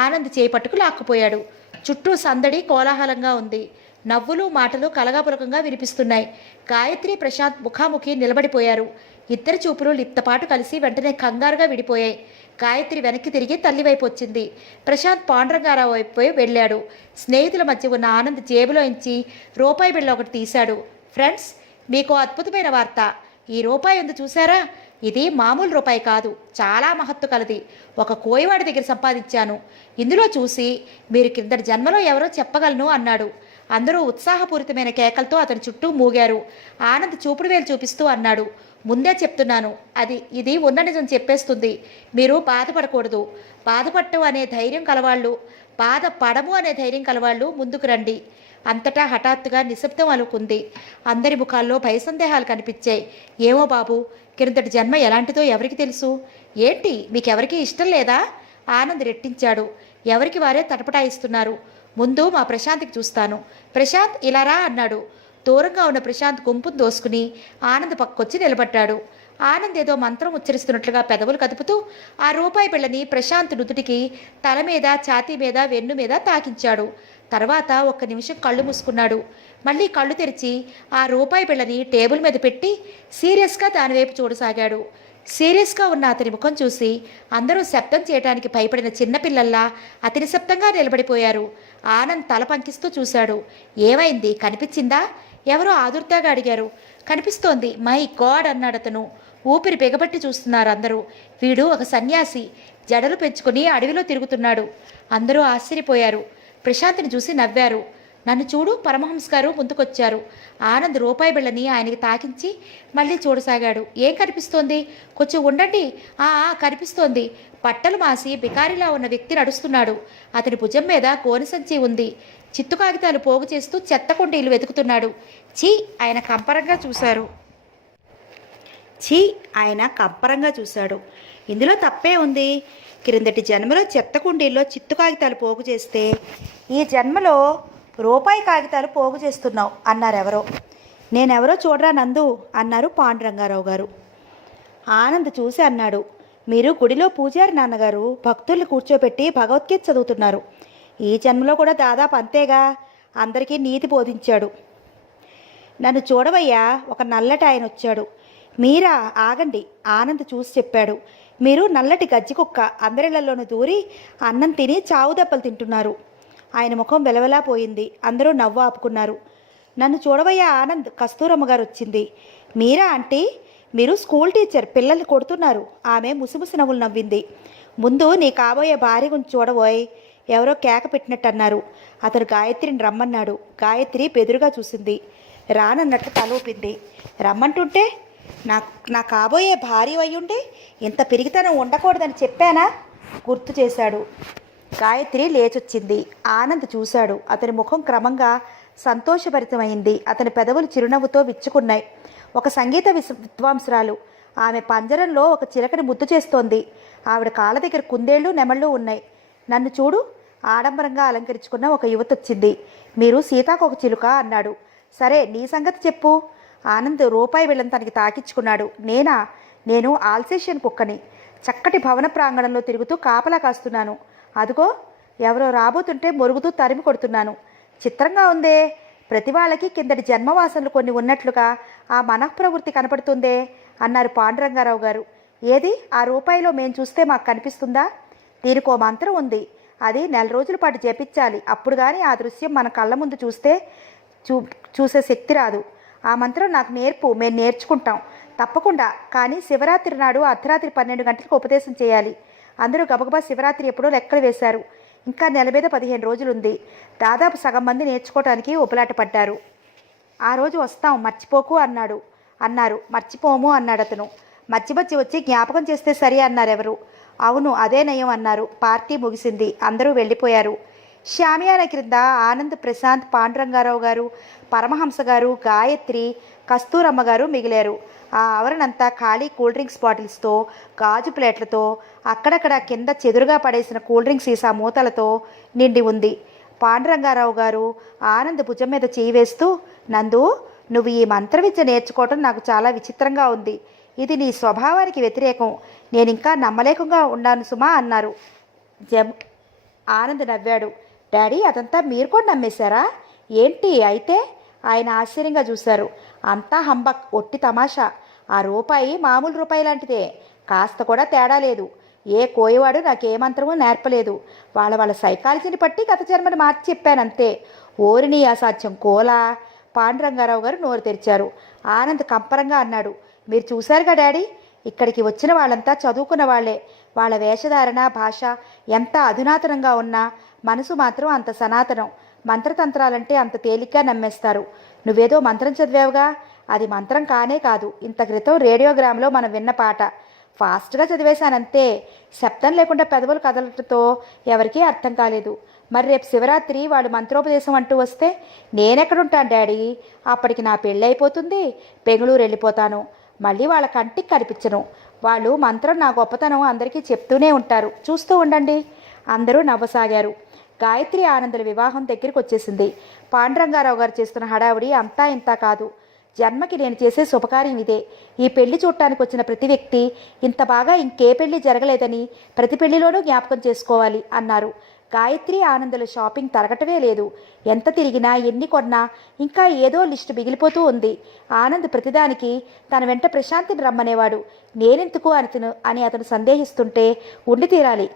ఆనంద్ చేయి పట్టుకు లాక్కుపోయాడు. చుట్టూ సందడి కోలాహలంగా ఉంది. నవ్వులు మాటలు కలగాపులకంగా వినిపిస్తున్నాయి. గాయత్రి ప్రశాంత్ ముఖాముఖి నిలబడిపోయారు. ఇద్దరి చూపులు లిప్తపాటు కలిసి వెంటనే కంగారుగా విడిపోయాయి. గాయత్రి వెనక్కి తిరిగి తల్లివైపు వచ్చింది. ప్రశాంత్ పాండురంగారావు వైపు వెళ్ళాడు. స్నేహితుల మధ్య ఉన్న ఆనంద్ జేబులోంచి రూపాయి బిళ్ళ ఒకటి తీశాడు. ఫ్రెండ్స్, మీకు అద్భుతమైన వార్త. ఈ రూపాయి ఉంది చూసారా, ఇది మామూలు రూపాయి కాదు, చాలా మహత్తు కలది. ఒక కోయవాడి దగ్గర సంపాదించాను. ఇందులో చూసి మీరు కిందటి జన్మలో ఎవరో చెప్పగలను అన్నాడు. అందరూ ఉత్సాహపూరితమైన కేకలతో అతని చుట్టూ మూగారు. ఆనంద్ చూపుడు వేలు చూపిస్తూ అన్నాడు, ముందే చెప్తున్నాను, ఇది ఉన్న నిజం చెప్పేస్తుంది. మీరు బాధపడకూడదు. బాధపడము అనే ధైర్యం కలవాళ్ళు ముందుకు రండి. అంతటా హఠాత్తుగా నిశ్శబ్దం అలుకుంది. అందరి ముఖాల్లో భయసందేహాలు కనిపించాయి. ఏమో బాబు, కిందటి జన్మ ఎలాంటిదో ఎవరికి తెలుసు? ఏంటి, మీకెవరికి ఇష్టం లేదా? ఆనంద్ రెట్టించాడు. ఎవరికి వారే తటపటాయిస్తున్నారు. ముందు మా ప్రశాంత్కి చూస్తాను. ప్రశాంత్ ఇలా రా అన్నాడు. దూరంగా ఉన్న ప్రశాంత్ గుంపును దోసుకుని ఆనంద్ పక్కొచ్చి నిలబడ్డాడు. ఆనంద్ ఏదో మంత్రం ఉచ్చరిస్తున్నట్లుగా పెదవులు కదుపుతూ ఆ రూపాయి బిళ్ళని ప్రశాంత్ నుదుటికి తల మీద, ఛాతీ మీద, వెన్ను మీద తాకించాడు. తర్వాత 1 నిమిషం కళ్ళు మూసుకున్నాడు. మళ్ళీ కళ్ళు తెరిచి ఆ రూపాయి బిళ్ళని టేబుల్ మీద పెట్టి సీరియస్గా దానివైపు చూడసాగాడు. సీరియస్గా ఉన్న అతని ముఖం చూసి అందరూ శబ్దం చేయడానికి భయపడిన చిన్నపిల్లల్లా అతి నిశ్శబ్దంగా నిలబడిపోయారు. ఆనంద్ తల పంకిస్తూ చూశాడు. ఏమైంది, కనిపించిందా? ఎవరో ఆదుర్దాగా అడిగారు. కనిపిస్తోంది. మై గాడ్ అన్నాడు అతను. ఊపిరి బిగబట్టి చూస్తున్నారు అందరూ. వీడు ఒక సన్యాసి, జడలు పెంచుకుని అడవిలో తిరుగుతున్నాడు. అందరూ ఆశ్చర్యపోయారు. ప్రశాంత్ని చూసి నవ్వారు. నన్ను చూడు, పరమహంస గారు ముందుకొచ్చారు. ఆనంద్ రూపాయి బిళ్ళని ఆయనకి తాకించి మళ్ళీ చూడసాగాడు. ఏం కనిపిస్తోంది? కొంచెం ఉండండి. కనిపిస్తోంది. బట్టలు మాసి బికారిలా ఉన్న వ్యక్తి నడుస్తున్నాడు. అతని భుజం మీద గోనె సంచి ఉంది. చిత్తు కాగితాలు పోగు చేస్తూ చెత్త కుండీలు వెతుకుతున్నాడు. ఆయన కంపరంగా చూశాడు. ఇందులో తప్పే ఉంది? క్రిందటి జన్మలో చెత్త కుండీల్లో చిత్తు కాగితాలు పోగు చేస్తే ఈ జన్మలో రూపాయి కాగితాలు పోగు చేస్తున్నావు అన్నారెవరో. నేనెవరో చూడరా నందు అన్నారు పాండురంగారావు గారు. ఆనంద్ చూసి అన్నాడు, మీరు గుడిలో పూజారి నాన్నగారు భక్తుల్ని కూర్చోబెట్టి భగవద్గీత చదువుతున్నారు. ఈ జన్మలో కూడా దాదాపు అంతేగా, అందరికీ నీతి బోధించాడు. నన్ను చూడవయ్యా, ఒక నల్లటి ఆయన వచ్చాడు. మీరా? ఆగండి, ఆనంద్ చూసి చెప్పాడు. మీరు నల్లటి గజ్జి కుక్క అందరిళ్లలోనూ దూరి అన్నం తిని చావు దెబ్బలు తింటున్నారు. ఆయన ముఖం వెలవెలా పోయింది. అందరూ నవ్వు ఆపుకున్నారు. నన్ను చూడవయ్యా ఆనంద్, కస్తూరమ్మ గారు వచ్చింది. మీరా ఆంటీ? మీరు స్కూల్ టీచర్, పిల్లల్ని కొడుతున్నారు. ఆమె ముసిముసి నవ్వులు నవ్వింది. ముందు నీ కాబోయే భార్య గురించి చూడబోయ్, ఎవరో కేక పెట్టినట్టు అన్నారు. అతను గాయత్రిని రమ్మన్నాడు. గాయత్రి బెదురుగా చూసింది. రానన్నట్టు తల ఊపింది. రమ్మంటుంటే నా కాబోయే భార్య అయ్యుండి ఇంత పిరిగితనం ఉండకూడదని చెప్పానా? గుర్తు చేశాడు. గాయత్రి లేచొచ్చింది. ఆనంద్ చూశాడు. అతని ముఖం క్రమంగా సంతోషభరితమైంది. అతని పెదవులు చిరునవ్వుతో విచ్చుకున్నాయి. ఒక సంగీత విద్వాంసురాలు. ఆమె పంజరంలో ఒక చిలకని ముద్దు చేస్తోంది. ఆవిడ కాళ్ళ దగ్గర కుందేళ్ళు నెమళ్ళు ఉన్నాయి. నన్ను చూడు, ఆడంబరంగా అలంకరించుకున్న ఒక యువత వచ్చింది. మీరు సీతాకొక చిలుక అన్నాడు. సరే, నీ సంగతి చెప్పు. ఆనంద్ రూపాయి బిళ్ళను తనకి తాకిచ్చుకున్నాడు. నేను ఆల్సేషియన్ కుక్కని. చక్కటి భవన ప్రాంగణంలో తిరుగుతూ కాపలా కాస్తున్నాను. అదిగో ఎవరో రాబోతుంటే మొరుగుతూ తరిమి కొడుతున్నాను. చిత్రంగా ఉందే. ప్రతి వాళ్ళకి కిందటి జన్మవాసనలు కొన్ని ఉన్నట్లుగా ఆ మనఃప్రవృత్తి కనపడుతుందే అన్నారు పాండురంగారావు గారు. ఏది ఆ రూపాయిలో మేం చూస్తే మాకు కనిపిస్తుందా? దీనికో మంత్రం ఉంది. అది 4 రోజుల పాటు జపించాలి. అప్పుడు కానీ ఆ దృశ్యం మన కళ్ళ ముందు చూసే శక్తి రాదు. ఆ మంత్రం నాకు నేర్పు, మేము నేర్చుకుంటాం తప్పకుండా. కానీ శివరాత్రి నాడు అర్ధరాత్రి 12 గంటలకు ఉపదేశం చేయాలి. అందరూ గబగబా శివరాత్రి ఎప్పుడో లెక్కలు వేశారు. ఇంకా నెల మీద 15 రోజులుంది. దాదాపు సగం మంది నేర్చుకోవడానికి ఉపలాట పడ్డారు. ఆ రోజు వస్తాం, మర్చిపోకు అన్నారు. మర్చిపోము అన్నాడు అతను. మధ్య వచ్చి జ్ఞాపకం చేస్తే సరి అన్నారెవరు. అవును, అదే నయం అన్నారు. పార్టీ ముగిసింది. అందరూ వెళ్ళిపోయారు. షామియాన క్రింద ఆనంద్, ప్రశాంత్, పాండురంగారావు గారు, పరమహంస గారు, గాయత్రి, కస్తూరమ్మ గారు మిగిలారు. ఆ ఆవరణంతా ఖాళీ కూల్ డ్రింక్స్ బాటిల్స్తో, గాజు ప్లేట్లతో, అక్కడక్కడ కింద చెదురుగా పడేసిన కూల్ డ్రింక్ సీసా మూతలతో నిండి ఉంది. పాండురంగారావు గారు ఆనంద్ భుజం మీద చేయి వేస్తూ, నందు, నువ్వు ఈ మంత్ర విద్య నేర్చుకోవటం నాకు చాలా విచిత్రంగా ఉంది. ఇది నీ స్వభావానికి వ్యతిరేకం. నేను ఇంకా నమ్మలేకుండా ఉన్నాను సుమా అన్నారు. ఆనంద్ నవ్వాడు. డాడీ, అదంతా మీరు కూడా నమ్మేశారా ఏంటి? అయితే ఆయన ఆశ్చర్యంగా చూశారు. అంతా హంబక్, ఒట్టి తమాషా. ఆ రూపాయి మామూలు రూపాయి లాంటిదే, కాస్త కూడా తేడా లేదు. ఏ కోయవాడు నాకే మంత్రమూ నేర్పలేదు. వాళ్ళ సైకాలజీని బట్టి గత జన్మని మార్చి చెప్పానంతే. ఓరిని అసాధ్యం కోలా. పాండురంగారావు గారు నోరు తెరిచారు. ఆనంద్ కంపరంగా అన్నాడు. మీరు చూశారుగా డాడీ, ఇక్కడికి వచ్చిన వాళ్ళంతా చదువుకున్న వాళ్లే. వాళ్ళ వేషధారణ, భాష ఎంత అధునాతనంగా ఉన్నా మనసు మాత్రం అంత సనాతనం. మంత్రతంత్రాలంటే అంత తేలిగ్గా నమ్మేస్తారు. నువ్వేదో మంత్రం చదివావుగా, అది మంత్రం కానే కాదు. ఇంత క్రితం రేడియోగ్రామ్లో మనం విన్న పాట. ఫాస్ట్గా చదివేశానంతే. శబ్దం లేకుండా పెదవులు కదలటంతో ఎవరికీ అర్థం కాలేదు. మరి రేపు శివరాత్రి వాళ్ళు మంత్రోపదేశం అంటూ వస్తే నేనెక్కడుంటాను డాడీ? అప్పటికి నా పెళ్ళి అయిపోతుంది, బెంగళూరు వెళ్ళిపోతాను. మళ్ళీ వాళ్ళ కంటికి కనిపించను. వాళ్ళు మంత్రం నా గొప్పతనం అందరికీ చెప్తూనే ఉంటారు. చూస్తూ ఉండండి. అందరూ నవ్వసాగారు. గాయత్రి ఆనందుల వివాహం దగ్గరికి వచ్చేసింది. పాండురంగారావు గారు చేస్తున్న హడావుడి అంతా ఇంతా కాదు. జన్మకి నేను చేసే శుభకార్యం ఇదే. ఈ పెళ్లి చూడటానికి వచ్చిన ప్రతి వ్యక్తి ఇంత బాగా ఇంకే పెళ్లి జరగలేదని ప్రతి పెళ్లిలోనూ జ్ఞాపకం చేసుకోవాలి అన్నారు. గాయత్రి ఆనందుల షాపింగ్ తరగటమే లేదు. ఎంత తిరిగినా, ఎన్ని కొన్నా ఇంకా ఏదో లిస్టు మిగిలిపోతూ ఉంది. ఆనంద్ ప్రతిదానికి తన వెంట ప్రశాంతిని రమ్మనేవాడు. నేనెందుకు అని అతను సందేహిస్తుంటే, ఉండి తీరాలి,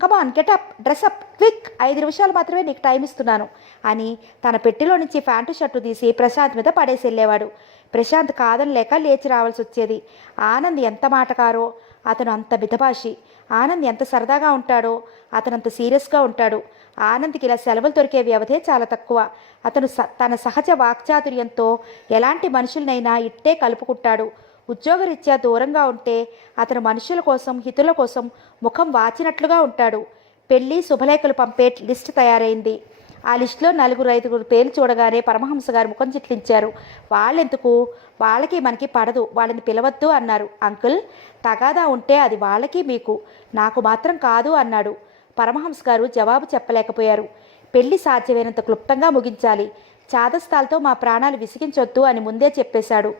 కమాన్ గెటప్, డ్రెస్అప్, క్విక్, 5 నిమిషాలు మాత్రమే నీకు టైం ఇస్తున్నాను అని తన పెట్టెలో నుంచి ప్యాంటు షర్టు తీసి ప్రశాంత్ మీద పడేసి వెళ్ళేవాడు. ప్రశాంత్ కాదనలేక లేచి రావాల్సి వచ్చేది. ఆనంద్ ఎంత మాటకారో, అతను అంత మితభాషి. ఆనంద్ ఎంత సరదాగా ఉంటాడో, అతను అంత సీరియస్గా ఉంటాడు. ఆనంద్కి ఇలా సెలవులు దొరికే వ్యవధే చాలా తక్కువ. అతను తన సహజ వాక్చాతుర్యంతో ఎలాంటి మనుషులనైనా ఇట్టే కలుపుకుంటాడు. ఉద్యోగరీత్యా దూరంగా ఉంటే అతను మనుషుల కోసం, హితుల కోసం ముఖం వాచినట్లుగా ఉంటాడు. పెళ్లి శుభలేఖలు పంపే లిస్టు తయారైంది. ఆ లిస్టులో 4-5 పేర్లు చూడగానే పరమహంస గారు ముఖం చిట్లించారు. వాళ్ళెందుకు? వాళ్ళకి మనకి పడదు, వాళ్ళని పిలవద్దు అన్నారు. అంకుల్, తగాదా ఉంటే అది వాళ్ళకి మీకు, నాకు మాత్రం కాదు అన్నాడు. పరమహంస గారు జవాబు చెప్పలేకపోయారు. పెళ్లి సాధ్యమైనంత క్లుప్తంగా ముగించాలి. చాదస్తాలతో మా ప్రాణాలు విసిగించొద్దు అని ముందే చెప్పేశాడు.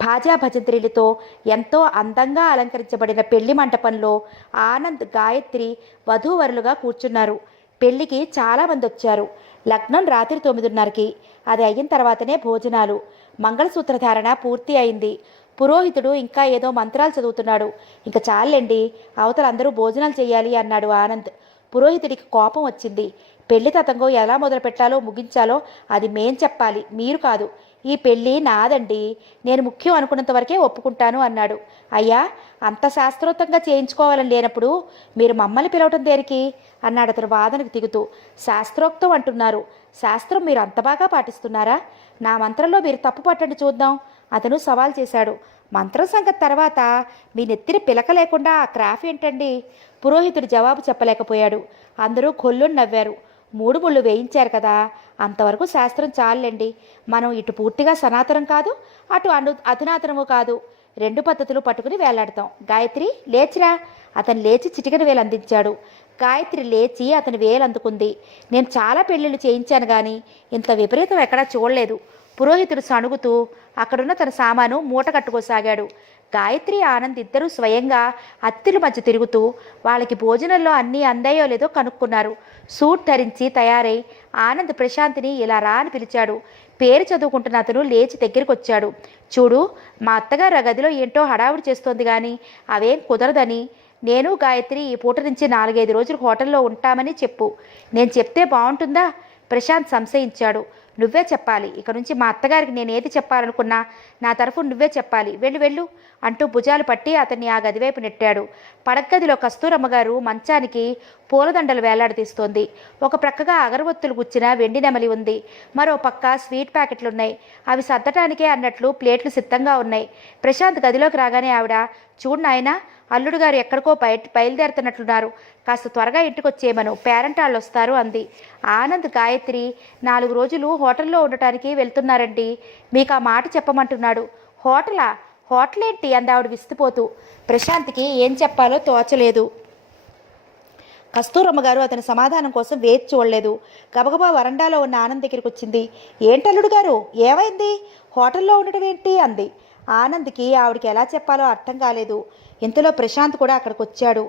భాజా భజంత్రీలతో ఎంతో అందంగా అలంకరించబడిన పెళ్లి మంటపంలో ఆనంద్, గాయత్రి వధూవరులుగా కూర్చున్నారు. పెళ్లికి చాలామంది వచ్చారు. లగ్నం రాత్రి 9:30కి. అది అయిన తర్వాతనే భోజనాలు. మంగళసూత్రధారణ పూర్తి అయింది. పురోహితుడు ఇంకా ఏదో మంత్రాలు చదువుతున్నాడు. ఇంక చాలండి, అవతల అందరూ భోజనాలు చేయాలి అన్నాడు ఆనంద్. పురోహితుడికి కోపం వచ్చింది. పెళ్లి తతంగం ఎలా మొదలు పెట్టాలో ముగించాలో అది మేం చెప్పాలి, మీరు కాదు. ఈ పెళ్ళి నాదండి, నేను ముఖ్యం అనుకున్నంత వరకే ఒప్పుకుంటాను అన్నాడు. అయ్యా, అంత శాస్త్రోక్తంగా చేయించుకోవాలని లేనప్పుడు మీరు మమ్మల్ని పిలవటం దేనికి అన్నాడు అతను వాదనకు దిగుతూ. శాస్త్రోక్తం అంటున్నారు, శాస్త్రం మీరు అంత బాగా పాటిస్తున్నారా? నా మంత్రంలో మీరు తప్పు పట్టండి చూద్దాం అతను సవాల్ చేశాడు. మంత్రం సంగతి తర్వాత, మీ నెత్తిన పిలక లేకుండా ఆ క్రాఫ్ ఏంటండి? పురోహితుడు జవాబు చెప్పలేకపోయాడు. అందరూ కొల్లుని నవ్వారు. 3 ముళ్ళు వేయించారు కదా, అంతవరకు శాస్త్రం చాలండి. మనం ఇటు పూర్తిగా సనాతనం కాదు, అటు అధునాతనము కాదు. 2 పద్ధతులు పట్టుకుని వేలాడతాం. గాయత్రి, లేచిరా. అతను లేచి చిటికెన వేలు అందించాడు. గాయత్రి లేచి అతని వేలు అందుకుంది. నేను చాలా పెళ్ళిళ్ళు చేయించాను కానీ ఇంత విపరీతం ఎక్కడా చూడలేదు. పురోహితుడు సణుగుతూ అక్కడున్న తన సామాను మూట కట్టుకోసాగాడు. గాయత్రి, ఆనంద్ ఇద్దరూ స్వయంగా అత్తిల మధ్య తిరుగుతూ వాళ్ళకి భోజనంలో అన్నీ అందాయో లేదో కనుక్కున్నారు. సూట్ ధరించి తయారై ఆనంద్ ప్రశాంత్ని ఇలా రా అని పిలిచాడు. పేరు చదువుకుంటున్న అతను లేచి దగ్గరికి వచ్చాడు. చూడు, మా అత్తగారు ఆ గదిలో ఏంటో హడావుడి చేస్తోంది కానీ అవేం కుదరదని. నేను గాయత్రి ఈ పూట నుంచి 4-5 రోజులు హోటల్లో ఉంటామని చెప్పు. నేను చెప్తే బాగుంటుందా? ప్రశాంత్ సంశయించాడు. నువ్వే చెప్పాలి. ఇక నుంచి మా అత్తగారికి నేను ఏది చెప్పాలనుకున్నా నా తరఫు నువ్వే చెప్పాలి. వెళ్ళు వెళ్ళు అంటూ భుజాలు పట్టి అతన్ని ఆ గదివైపు నెట్టాడు. పడగ్గదిలో కస్తూరమ్మగారు మంచానికి పూలదండలు వేలాడదీస్తోంది. ఒక ప్రక్కగా అగరవత్తులు గుచ్చిన వెండి నెమలి ఉంది. మరో పక్క స్వీట్ ప్యాకెట్లున్నాయి. అవి సర్దటానికే అన్నట్లు ప్లేట్లు సిద్ధంగా ఉన్నాయి. ప్రశాంత్ గదిలోకి రాగానే ఆవిడ, చూడు నాయనా, అల్లుడు గారు ఎక్కడికో బయలుదేరుతున్నట్లున్నారు, కాస్త త్వరగా ఇంటికొచ్చేయమను, పేరెంటాళ్ళు వస్తారు అంది. ఆనంద్, గాయత్రి 4 రోజులు హోటల్లో ఉండటానికి వెళ్తున్నారండి, మీకు ఆ మాట చెప్పమంటున్నాడు. హోటలా? హోటల్ ఏంటి అంది ఆవిడ విస్తుపోతూ. ప్రశాంత్కి ఏం చెప్పాలో తోచలేదు. కస్తూరమ్మ గారు అతని సమాధానం కోసం వేచి చూడలేదు. గబగబా వరండాలో ఉన్న ఆనంద్ దగ్గరికి వచ్చింది. ఏంటల్లుడు గారు, ఏమైంది? హోటల్లో ఉండటం ఏంటి అంది. ఆనంద్కి ఆవిడికి ఎలా చెప్పాలో అర్థం కాలేదు. ఇంతలో ప్రశాంత్ కూడా అక్కడికి వచ్చాడు.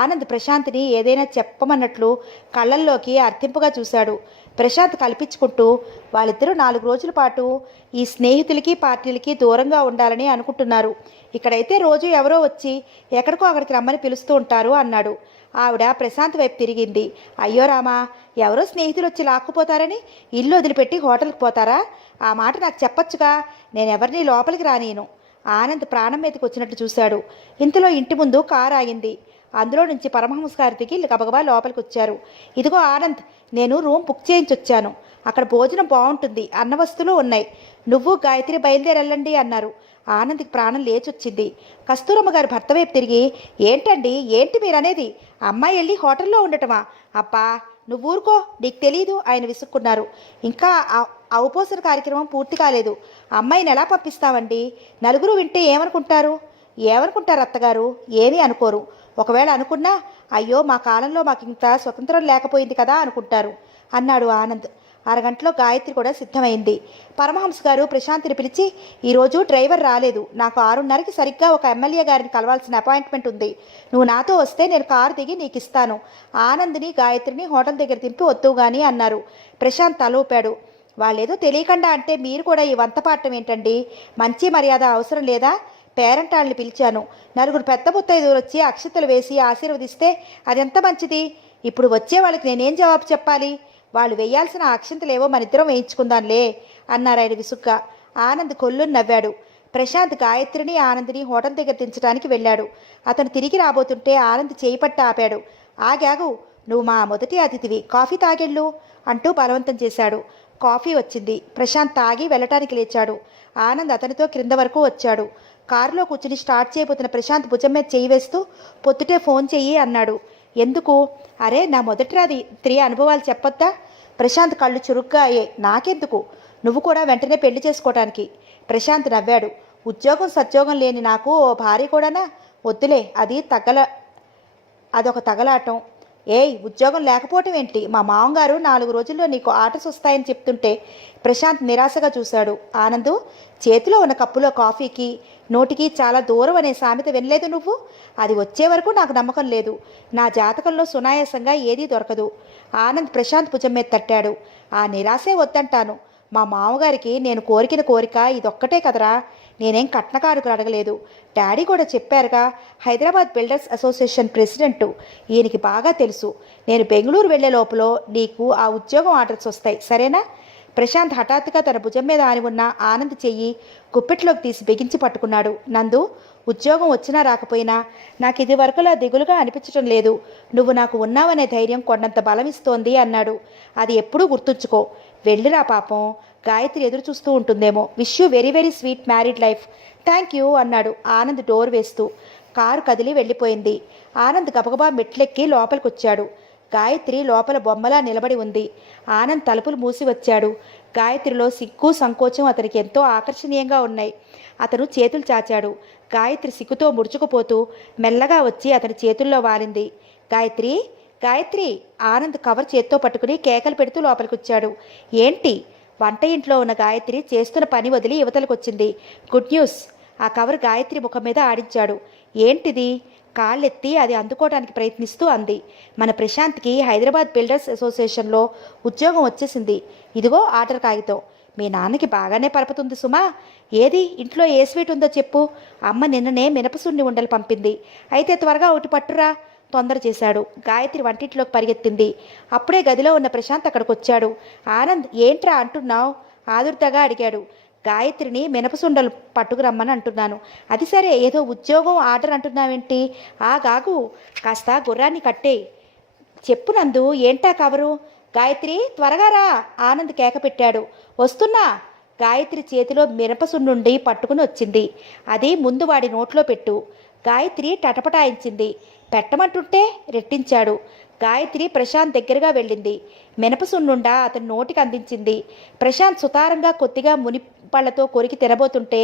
ఆనంద్ ప్రశాంత్ని ఏదైనా చెప్పమన్నట్లు కళ్ళల్లోకి అర్థింపుగా చూశాడు. ప్రశాంత్ కల్పించుకుంటూ వాళ్ళిద్దరూ 4 రోజుల పాటు ఈ స్నేహితులకి పార్టీలకి దూరంగా ఉండాలని అనుకుంటున్నారు. ఇక్కడైతే రోజు ఎవరో వచ్చి ఎక్కడికో అక్కడికి రమ్మని పిలుస్తూ ఉంటారు అన్నాడు. ఆవిడ ప్రశాంత్ వైపు తిరిగింది. అయ్యో రామా, ఎవరో స్నేహితులు వచ్చి లాక్కుపోతారని ఇల్లు వదిలిపెట్టి హోటల్కి పోతారా? ఆ మాట నాకు చెప్పొచ్చుగా, నేనెవరిని లోపలికి రానీను. ఆనంద్ ప్రాణం మీదకి వచ్చినట్టు చూశాడు. ఇంతలో ఇంటి ముందు కారు ఆగింది. అందులో నుంచి పరమహంస గారు దిగి గబగబా లోపలికి వచ్చారు. ఇదిగో ఆనంద్, నేను రూమ్ బుక్ చేయించొచ్చాను. అక్కడ భోజనం బాగుంటుంది, అన్న వస్తువులు ఉన్నాయి. నువ్వు గాయత్రి బయలుదేరెళ్ళండి అన్నారు. ఆనంద్కి ప్రాణం లేచొచ్చింది. కస్తూరమ్మ గారు భర్త వైపు తిరిగి, ఏంటండి, ఏంటి మీరనేది? అమ్మాయి వెళ్ళి హోటల్లో ఉండటమా? అబ్బా, నువ్వు ఊరుకో, నీకు తెలీదు ఆయన విసుక్కున్నారు. ఇంకా ఔపోసన కార్యక్రమం పూర్తి కాలేదు. అమ్మాయిని ఎలా పంపిస్తామండి? నలుగురు వింటే ఏమనుకుంటారు? ఏమనుకుంటారు అత్తగారు? ఏమీ అనుకోరు. ఒకవేళ అనుకున్నా, అయ్యో మా కాలంలో మాకు ఇంత స్వతంత్రం లేకపోయింది కదా అనుకుంటారు అన్నాడు ఆనంద్. అరగంటలో గాయత్రి కూడా సిద్ధమైంది. పరమహంస గారు ప్రశాంత్ని పిలిచి, ఈరోజు డ్రైవర్ రాలేదు, నాకు 6:30కి సరిగ్గా ఒక ఎమ్మెల్యే గారిని కలవాల్సిన అపాయింట్మెంట్ ఉంది. నువ్వు నాతో వస్తే నేను కారు దిగి నీకు ఇస్తాను. ఆనంద్ని గాయత్రిని హోటల్ దగ్గర దింపి వద్దు గాని అన్నారు. ప్రశాంత్ తలూపాడు. వాళ్ళేదో తెలియకుండా అంటే మీరు కూడా ఈ వంతపాఠం ఏంటండి? మంచి మర్యాద అవసరం లేదా? పేరెంటాళ్ళని పిలిచాను. 4 పెద్ద ముత్తైదువులు వచ్చి అక్షతలు వేసి ఆశీర్వదిస్తే అదెంత మంచిది. ఇప్పుడు వచ్చే వాళ్ళకి నేనేం జవాబు చెప్పాలి? వాళ్ళు వేయాల్సిన అక్షంతలేవో మనిద్దరం వేయించుకుందాంలే అన్నారు ఆయన విసుగ్గా. ఆనంద్ కొల్లుని నవ్వాడు. ప్రశాంత్ గాయత్రిని ఆనంద్ని హోటల్ దగ్గర దించడానికి వెళ్ళాడు. అతను తిరిగి రాబోతుంటే ఆనంద్ చేయి పట్టి ఆపాడు. ఆగాగు, నువ్వు మా మొదటి అతిథివి, కాఫీ తాగెళ్ళు అంటూ బలవంతం చేశాడు. కాఫీ వచ్చింది. ప్రశాంత్ తాగి వెళ్ళటానికి లేచాడు. ఆనంద్ అతనితో క్రింద వరకు వచ్చాడు. కారులో కూర్చుని స్టార్ట్ చేయబోతున్న ప్రశాంత్ భుజం మీద చేయి వేస్తూ, పొద్దుటే ఫోన్ చెయ్యి అన్నాడు. ఎందుకు? అరే, నా మొదటి రాత్రి అనుభవాలు చెప్పొద్దా? ప్రశాంత్ కళ్ళు చురుగ్గా అయ్యాయి. నాకెందుకు? నువ్వు కూడా వెంటనే పెళ్లి చేసుకోవటానికి. ప్రశాంత్ నవ్వాడు. ఉద్యోగం సద్యోగం లేని నాకు ఓ భార్య కూడానా? వద్దులే, అదొక తగలాటం. ఏయ్, ఉద్యోగం లేకపోవటం ఏంటి? మా మామగారు 4 రోజుల్లో నీకు ఆటస్ వస్తాయని చెప్తుంటే. ప్రశాంత్ నిరాశగా చూశాడు. ఆనందు, చేతిలో ఉన్న కప్పులో కాఫీకి నోటికి చాలా దూరం అనే సామెత వినలేదు నువ్వు? అది వచ్చే వరకు నాకు నమ్మకం లేదు. నా జాతకంలో సునాయాసంగా ఏదీ దొరకదు. ఆనంద్ ప్రశాంత్ భుజం మీద తట్టాడు. ఆ నిరాశే వద్దంటాను. మా మామగారికి నేను కోరికిన కోరిక ఇదొక్కటే కదరా. నేనేం కట్నకారుకు అడగలేదు. డాడీ కూడా చెప్పారుగా, హైదరాబాద్ బిల్డర్స్ అసోసియేషన్ ప్రెసిడెంటు. ఈయనకి బాగా తెలుసు. నేను బెంగళూరు వెళ్లే లోపల నీకు ఆ ఉద్యోగం ఆర్డర్స్ వస్తాయి, సరేనా? ప్రశాంత్ హఠాత్తుగా తన భుజం మీద ఆని ఉన్న ఆనంద్ చెయ్యి గుప్పెట్లోకి తీసి బిగించి పట్టుకున్నాడు. నందు, ఉద్యోగం వచ్చినా రాకపోయినా నాకు ఇది వరకులా దిగులుగా అనిపించటం లేదు. నువ్వు నాకు ఉన్నావనే ధైర్యం కొండంత బలమిస్తోంది అన్నాడు. అది ఎప్పుడూ గుర్తుంచుకో. వెళ్ళిరా పాపం, గాయత్రి ఎదురు చూస్తూ ఉంటుందేమో. Wish you very very sweet married life. Thank you అన్నాడు ఆనంద్ డోర్ వేస్తూ. కారు కదిలి వెళ్ళిపోయింది. ఆనంద్ గబగబా మెట్లెక్కి లోపలికొచ్చాడు. గాయత్రి లోపల బొమ్మలా నిలబడి ఉంది. ఆనంద్ తలుపులు మూసి వచ్చాడు. గాయత్రిలో సిగ్గు సంకోచం అతనికి ఎంతో ఆకర్షణీయంగా ఉన్నాయి. అతను చేతులు చాచాడు. గాయత్రి సిగ్గుతో ముడుచుకుపోతూ మెల్లగా వచ్చి అతని చేతుల్లో వాలింది. గాయత్రి, గాయత్రి! ఆనంద్ కవర్ చేత్తో పట్టుకుని కేకలు పెడుతూ లోపలికొచ్చాడు. ఏంటి? వంట ఇంట్లో ఉన్న గాయత్రి చేస్తున్న పని వదిలి యువతలకొచ్చింది. Good news! ఆ కవర్ గాయత్రి ముఖం మీద ఆడించాడు. ఏంటిది? కాళ్ళెత్తి అది అందుకోవడానికి ప్రయత్నిస్తూ అంది. మన ప్రశాంత్కి హైదరాబాద్ బిల్డర్స్ అసోసియేషన్లో ఉద్యోగం వచ్చేసింది. ఇదిగో ఆర్డర్ కాగితం. మీ నాన్నకి బాగానే పరపుతుంది సుమా. ఏది ఇంట్లో ఏ స్వీట్ ఉందో చెప్పు. అమ్మ నిన్ననే మినపసున్ని ఉండలు పంపింది. అయితే త్వరగా ఒకటి పట్టురా. తొందర చేశాడు. గాయత్రి వంటింట్లోకి పరిగెత్తింది. అప్పుడే గదిలో ఉన్న ప్రశాంత్ అక్కడికి వచ్చాడు. ఆనంద్, ఏంట్రా అంటున్నావు? ఆదుర్దాగా అడిగాడు. గాయత్రిని మినపసుండలు పట్టుకురమ్మని అంటున్నాను. అది సరే, ఏదో ఉద్యోగం ఆర్డర్ అంటున్నావేంటి? ఆగాగు, కాస్త గుర్రాన్ని కట్టేయి. చెప్పు నందు, ఏంటా కవరు? గాయత్రి, త్వరగా రా! ఆనంద్ కేక పెట్టాడు. వస్తున్నా! గాయత్రి చేతిలో మినపసున్నుండి పట్టుకుని వచ్చింది. అది ముందు వాడి నోట్లో పెట్టు. గాయత్రి టటపటాయించింది. పెట్టమంటుంటే రెట్టించాడు. గాయత్రి ప్రశాంత్ దగ్గరగా వెళ్ళింది. మినపసున్నుండా అతని నోటికి అందించింది. ప్రశాంత్ సుతారంగా కొద్దిగా మునిపళ్లతో కొరికి తినబోతుంటే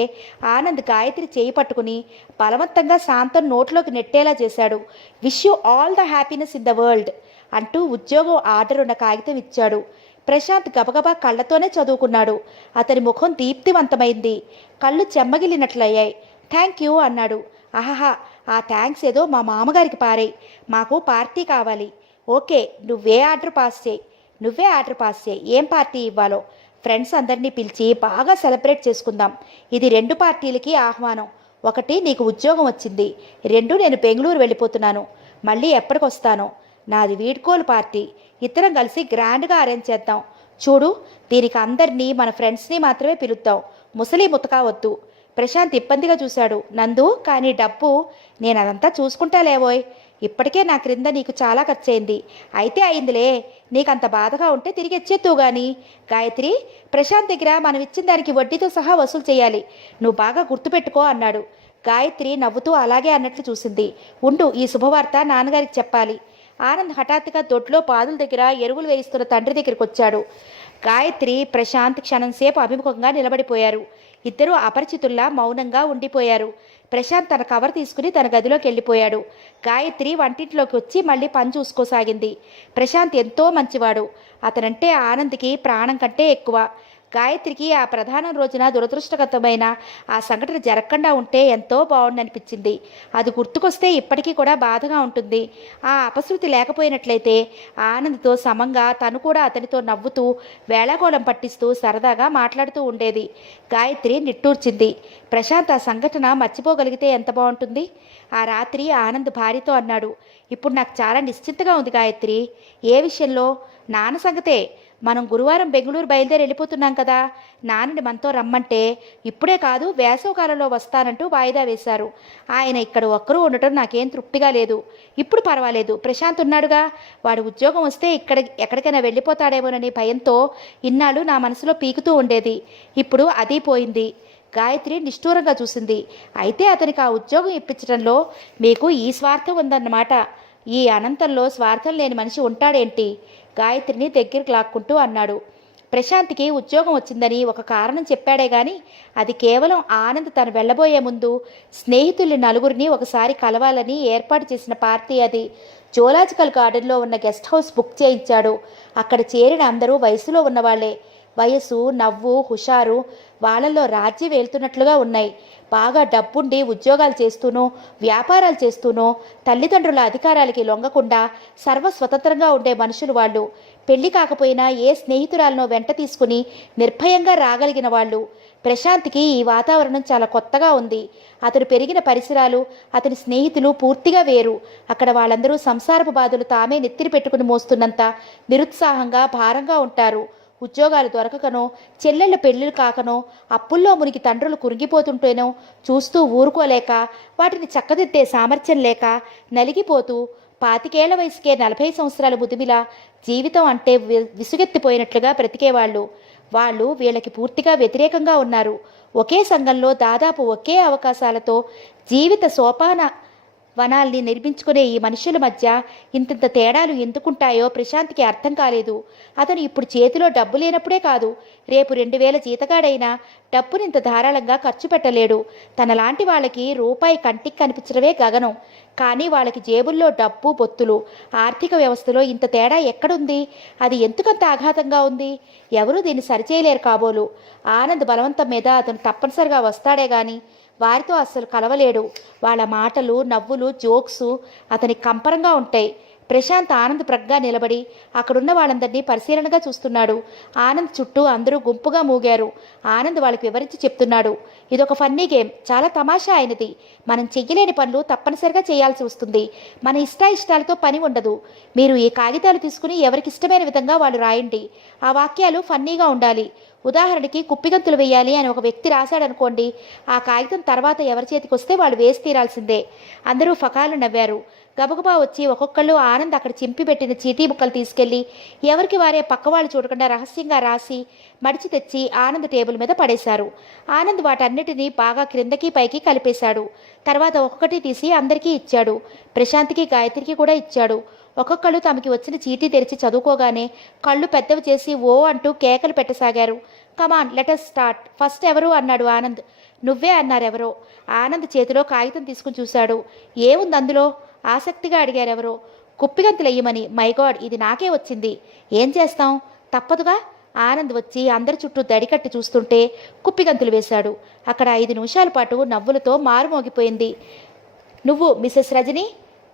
ఆనంద్ గాయత్రి చేయి పట్టుకుని బలవంతంగా శాంతం నోట్లోకి నెట్టేలా చేశాడు. Wish you all the happiness in the world అంటూ ఉద్యోగం ఆర్డర్ ఉన్న కాగితం ఇచ్చాడు. ప్రశాంత్ గబగబా కళ్ళతోనే చదువుకున్నాడు. అతని ముఖం దీప్తివంతమైంది. కళ్ళు చెమ్మగిలినట్లయ్యాయి. థ్యాంక్ యూ అన్నాడు. ఆహా, ఆ థ్యాంక్స్ ఏదో మా మామగారికి పారేయ్. మాకు పార్టీ కావాలి. ఓకే, నువ్వే ఆర్డర్ పాస్ చేయి. ఏం పార్టీ ఇవ్వాలో ఫ్రెండ్స్ అందరినీ పిలిచి బాగా సెలబ్రేట్ చేసుకుందాం. ఇది 2 పార్టీలకి ఆహ్వానం. 1, నీకు ఉద్యోగం వచ్చింది. 2, నేను బెంగళూరు వెళ్ళిపోతున్నాను. మళ్ళీ ఎప్పటికొస్తానో. నాది వీడ్కోలు పార్టీ. ఇద్దరం కలిసి గ్రాండ్గా అరేంజ్ చేద్దాం. చూడు, దీనికి అందరినీ మన ఫ్రెండ్స్ని మాత్రమే పిలుద్దాం. ముసలి ముతకా వద్దు. ప్రశాంత్ ఇబ్బందిగా చూశాడు. నందు, కానీ డబ్బు నేను అదంతా చూసుకుంటా లేవోయ్. ఇప్పటికే నా క్రింద నీకు చాలా ఖర్చయింది. అయితే అయిందిలే. నీకంత బాధగా ఉంటే తిరిగి ఇచ్చేత్తూ గాని. గాయత్రి, ప్రశాంత్ దగ్గర మనం ఇచ్చిన దానికి వడ్డీతో సహా వసూలు చేయాలి. నువ్వు బాగా గుర్తుపెట్టుకో అన్నాడు. గాయత్రి నవ్వుతూ అలాగే అన్నట్లు చూసింది. ఉండు, ఈ శుభవార్త నాన్నగారికి చెప్పాలి. ఆనంద్ హఠాత్తుగా దొడ్లో పాదుల దగ్గర ఎరువులు వేయిస్తున్న తండ్రి దగ్గరికి వచ్చాడు. గాయత్రి, ప్రశాంత్ క్షణంసేపు అభిముఖంగా నిలబడిపోయారు. ఇద్దరూ అపరిచితుల్లా మౌనంగా ఉండిపోయారు. ప్రశాంత్ తన కవర్ తీసుకుని తన గదిలోకి వెళ్ళిపోయాడు. గాయత్రి వంటింట్లోకి వచ్చి మళ్ళీ పని చూసుకోసాగింది. ప్రశాంత్ ఎంతో మంచివాడు. అతనంటే ఆనంద్కి ప్రాణం కంటే ఎక్కువ. గాయత్రికి ఆ ప్రధానం రోజున దురదృష్టగతమైన ఆ సంఘటన జరగకుండా ఉంటే ఎంతో బాగుండనిపించింది. అది గుర్తుకొస్తే ఇప్పటికీ కూడా బాధగా ఉంటుంది. ఆ అపశృతి లేకపోయినట్లయితే ఆనంద్తో సమంగా తను కూడా అతనితో నవ్వుతూ వేళాకోళం పట్టిస్తూ సరదాగా మాట్లాడుతూ ఉండేది. గాయత్రి నిట్టూర్చింది. ప్రశాంత్ ఆ సంఘటన మర్చిపోగలిగితే ఎంత బాగుంటుంది. ఆ రాత్రి ఆనంద్ భార్యతో అన్నాడు. ఇప్పుడు నాకు చాలా నిశ్చింతగా ఉంది గాయత్రి. ఏ విషయంలో? నాన్న సంగతే. మనం గురువారం బెంగళూరు బయలుదేరి వెళ్ళిపోతున్నాం కదా. నాన్నని మనతో రమ్మంటే ఇప్పుడే కాదు, వేసవకాలంలో వస్తానంటూ వాయిదా వేశారు. ఆయన ఇక్కడ ఒక్కరూ ఉండటం నాకేం తృప్తిగా లేదు. ఇప్పుడు పర్వాలేదు, ప్రశాంత్ ఉన్నాడుగా. వాడి ఉద్యోగం వస్తే ఎక్కడికైనా వెళ్ళిపోతాడేమోనని భయంతో ఇన్నాళ్ళు నా మనసులో పీకుతూ ఉండేది. ఇప్పుడు అది పోయింది. గాయత్రి నిష్ఠూరంగా చూసింది. అయితే అతనికి ఆ ఉద్యోగం ఇప్పించడంలో మీకు ఈ స్వార్థం ఉందన్నమాట. ఈ అనంతంలో స్వార్థం లేని మనిషి ఉంటాడేంటి? గాయత్రిని దగ్గరికి లాక్కుంటూ అన్నాడు. ప్రశాంత్కి ఉద్యోగం వచ్చిందని ఒక కారణం చెప్పాడే గాని అది కేవలం ఆనంద్ తను వెళ్ళబోయే ముందు స్నేహితుల్ని నలుగురిని ఒకసారి కలవాలని ఏర్పాటు చేసిన పార్టీ అది. జూలాజికల్ గార్డెన్లో ఉన్న గెస్ట్ హౌస్ బుక్ చేయించాడు. అక్కడ చేరిన అందరూ వయసులో ఉన్నవాళ్లే. వయసు, నవ్వు, హుషారు వాళ్ళల్లో రాజ్యం వెళ్తున్నట్లుగా ఉన్నాయి. బాగా డబ్బుండి ఉద్యోగాలు చేస్తూనో వ్యాపారాలు చేస్తూనో తల్లిదండ్రుల అధికారాలకి లొంగకుండా సర్వస్వతంత్రంగా ఉండే మనుషులు వాళ్ళు. పెళ్లి కాకపోయినా ఏ స్నేహితురాలనో వెంట తీసుకుని నిర్భయంగా రాగలిగిన వాళ్ళు. ప్రశాంత్కి ఈ వాతావరణం చాలా కొత్తగా ఉంది. అతను పెరిగిన పరిసరాలు, అతని స్నేహితులు పూర్తిగా వేరు. అక్కడ వాళ్ళందరూ సంసారపు బాధలు తామే నెత్తిరి పెట్టుకుని మోస్తున్నంత నిరుత్సాహంగా, భారంగా ఉంటారు. ఉద్యోగాలు దొరకకనో, చెల్లెళ్ళ పెళ్ళిళ్ళు కాకనో, అప్పుల్లో మునిగి తండ్రులు కురిగిపోతుంటేనో చూస్తూ ఊరుకోలేక, వాటిని చక్కదిద్దే సామర్థ్యం లేక నలిగిపోతూ 25 వయసుకే 40 సంవత్సరాల ముదిమిలా జీవితం అంటే విసుగెత్తిపోయినట్లుగా బ్రతికేవాళ్ళు. వాళ్ళు వీళ్ళకి పూర్తిగా వ్యతిరేకంగా ఉన్నారు. ఒకే సంఘంలో దాదాపు ఒకే అవకాశాలతో జీవిత సోపాన వనాల్ని నిర్మించుకునే ఈ మనుషుల మధ్య ఇంతింత తేడాలు ఎందుకుంటాయో ప్రశాంత్కి అర్థం కాలేదు. అతను ఇప్పుడు చేతిలో డబ్బు లేనప్పుడే కాదు, రేపు 2000 జీతగాడైనా డబ్బునింత ధారాళంగా ఖర్చు పెట్టలేడు. తనలాంటి వాళ్ళకి రూపాయి కంటికి కనిపించడమే గగనం. కానీ వాళ్ళకి జేబుల్లో డబ్బు బొత్తులు. ఆర్థిక వ్యవస్థలో ఇంత తేడా ఎక్కడుంది? అది ఎందుకంత ఆఘాతంగా ఉంది? ఎవరూ దీన్ని సరిచేయలేరు కాబోలు. ఆనంద్ బలవంతం మీద అతను తప్పనిసరిగా వస్తాడే గాని వారితో అస్సలు కలవలేడు. వాళ్ళ మాటలు, నవ్వులు, జోక్సు అతనికి కంపరంగా ఉంటాయి. ప్రశాంత్ ఆనంద్ ప్రగ్గా నిలబడి అక్కడున్న వాళ్ళందరినీ పరిశీలనగా చూస్తున్నాడు. ఆనంద్ చుట్టూ అందరూ గుంపుగా మూగారు. ఆనంద్ వాళ్ళకి వివరించి చెప్తున్నాడు. ఇదొక ఫన్నీ గేమ్, చాలా తమాషా అయినది. మనం చెయ్యలేని పనులు తప్పనిసరిగా చేయాల్సి వస్తుంది. మన ఇష్టాలతో పని ఉండదు. మీరు ఈ కాగితాలు తీసుకుని ఎవరికి ఇష్టమైన విధంగా వాళ్ళు రాయండి. ఆ వాక్యాలు ఫన్నీగా ఉండాలి. ఉదాహరణకి కుప్పిగంతులు వేయాలి అని ఒక వ్యక్తి రాశాడనుకోండి, ఆ కాగితం తర్వాత ఎవరి చేతికి వస్తే వాళ్ళు వేసి తీరాల్సిందే. అందరూ ఫకాలు నవ్వారు. గబగబా వచ్చి ఒక్కొక్కళ్ళు ఆనంద్ అక్కడ చింపిపెట్టిన చీటీ ముక్కలు తీసుకెళ్లి ఎవరికి వారే పక్కవాళ్ళు చూడకుండా రహస్యంగా రాసి మడిచి తెచ్చి ఆనంద్ టేబుల్ మీద పడేశారు. ఆనంద్ వాటన్నిటినీ బాగా క్రిందకి పైకి కలిపేశాడు. తర్వాత ఒక్కొక్కటి తీసి అందరికీ ఇచ్చాడు. ప్రశాంత్కి, గాయత్రికి కూడా ఇచ్చాడు. ఒక్కొక్కళ్ళు తమకి వచ్చిన చీటీ తెరిచి చదువుకోగానే కళ్ళు పెద్దవి చేసి ఓ అంటూ కేకలు పెట్టసాగారు. కమాన్ లెటస్ స్టార్ట్. ఫస్ట్ ఎవరు అన్నాడు ఆనంద్. నువ్వే అన్నారెవరో. ఆనంద్ చేతిలో కాగితం తీసుకుని చూశాడు. ఏముంది అందులో? ఆసక్తిగా అడిగారెవరో. కుప్పిగంతులెయ్యమని. మై గాడ్, ఇది నాకే వచ్చింది. ఏం చేస్తాం, తప్పదుగా. ఆనంద్ వచ్చి అందరి చుట్టూ దడికట్టి చూస్తుంటే కుప్పిగంతులు వేశాడు. అక్కడ 5 నిమిషాల పాటు నవ్వులతో మారుమోగిపోయింది. నువ్వు మిసెస్ రజని?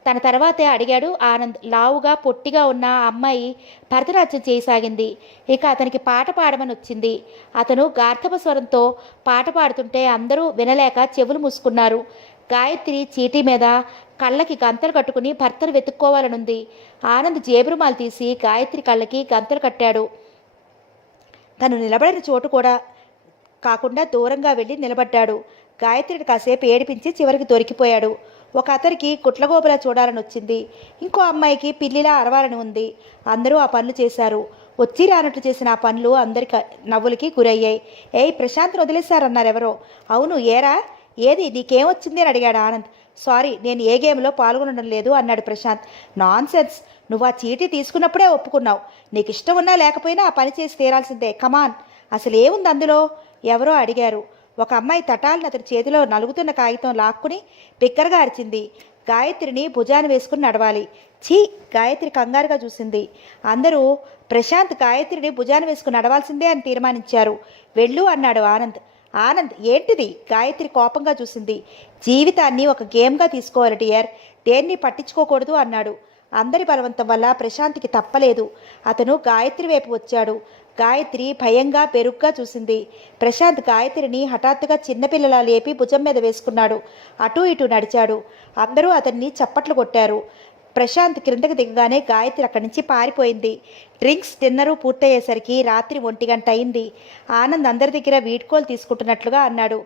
తన తర్వాతే అడిగాడు ఆనంద్. లావుగా పొట్టిగా ఉన్న ఆ అమ్మాయి భరతనాట్యం చేయసాగింది. ఇక అతనికి పాట పాడమని వచ్చింది. అతను గార్ధప స్వరంతో పాట పాడుతుంటే అందరూ వినలేక చెవులు మూసుకున్నారు. గాయత్రి చీటీ మీద కళ్ళకి గంతలు కట్టుకుని భర్తను వెతుక్కోవాలనుంది. ఆనంద్ జేబురుమాలు తీసి గాయత్రి కళ్ళకి గంతలు కట్టాడు. తను నిలబడిన చోటు కూడా కాకుండా దూరంగా వెళ్ళి నిలబడ్డాడు. గాయత్రిని కాసేపు ఏడిపించి చివరికి దొరికిపోయాడు. ఒక అతనికి కుట్లగోబులా చూడాలని వచ్చింది. ఇంకో అమ్మాయికి పిల్లిలా అరవాలని ఉంది. అందరూ ఆ పనులు చేశారు. వచ్చి రానట్లు చేసిన ఆ పనులు అందరి నవ్వులకి గురయ్యాయి. ఏయ్, ప్రశాంత్ని వదిలేశారన్నారెవరో. అవును, ఏరా, ఏది నీకేమొచ్చింది అని అడిగాడు ఆనంద్. సారీ, నేను ఏ గేమ్లో పాల్గొనడం లేదు అన్నాడు ప్రశాంత్. నాన్ సెన్స్, నువ్వు ఆ చీటీ తీసుకున్నప్పుడే ఒప్పుకున్నావు. నీకు ఇష్టం ఉన్నా లేకపోయినా ఆ పని చేసి తీరాల్సిందే. కమాన్. అసలు ఏముంది అందులో? ఎవరో అడిగారు. ఒక అమ్మాయి తటాలను అతని చేతిలో నలుగుతున్న కాగితం లాక్కుని బిగ్గరగా అరిచింది. గాయత్రిని భుజాన్ని వేసుకుని నడవాలి. ఛీ, గాయత్రి కంగారుగా చూసింది. అందరూ ప్రశాంత్ గాయత్రిని భుజాన్ని వేసుకుని నడవాల్సిందే అని తీర్మానించారు. వెళ్ళు అన్నాడు ఆనంద్. ఆనంద్, ఏంటిది? గాయత్రి కోపంగా చూసింది. జీవితాన్ని ఒక గేమ్గా తీసుకోవాలి డియర్, దేన్ని పట్టించుకోకూడదు అన్నాడు. అందరి బలవంతం వల్ల ప్రశాంత్కి తప్పలేదు. అతను గాయత్రి వైపు వచ్చాడు. గాయత్రి భయంగా బెరుగ్గా చూసింది. ప్రశాంత్ గాయత్రిని హఠాత్తుగా చిన్నపిల్లలా లేపి భుజం మీద వేసుకున్నాడు. అటూ ఇటూ నడిచాడు. అందరూ అతన్ని చప్పట్లు కొట్టారు. ప్రశాంత్ క్రిందకు దిగగానే గాయత్రి అక్కడి నుంచి పారిపోయింది. డ్రింక్స్, డిన్నరు పూర్తయ్యేసరికి రాత్రి 1 గంట అయింది. ఆనంద్ అందరి దగ్గర వీడ్కోలు తీసుకుంటున్నట్లుగా అన్నాడు.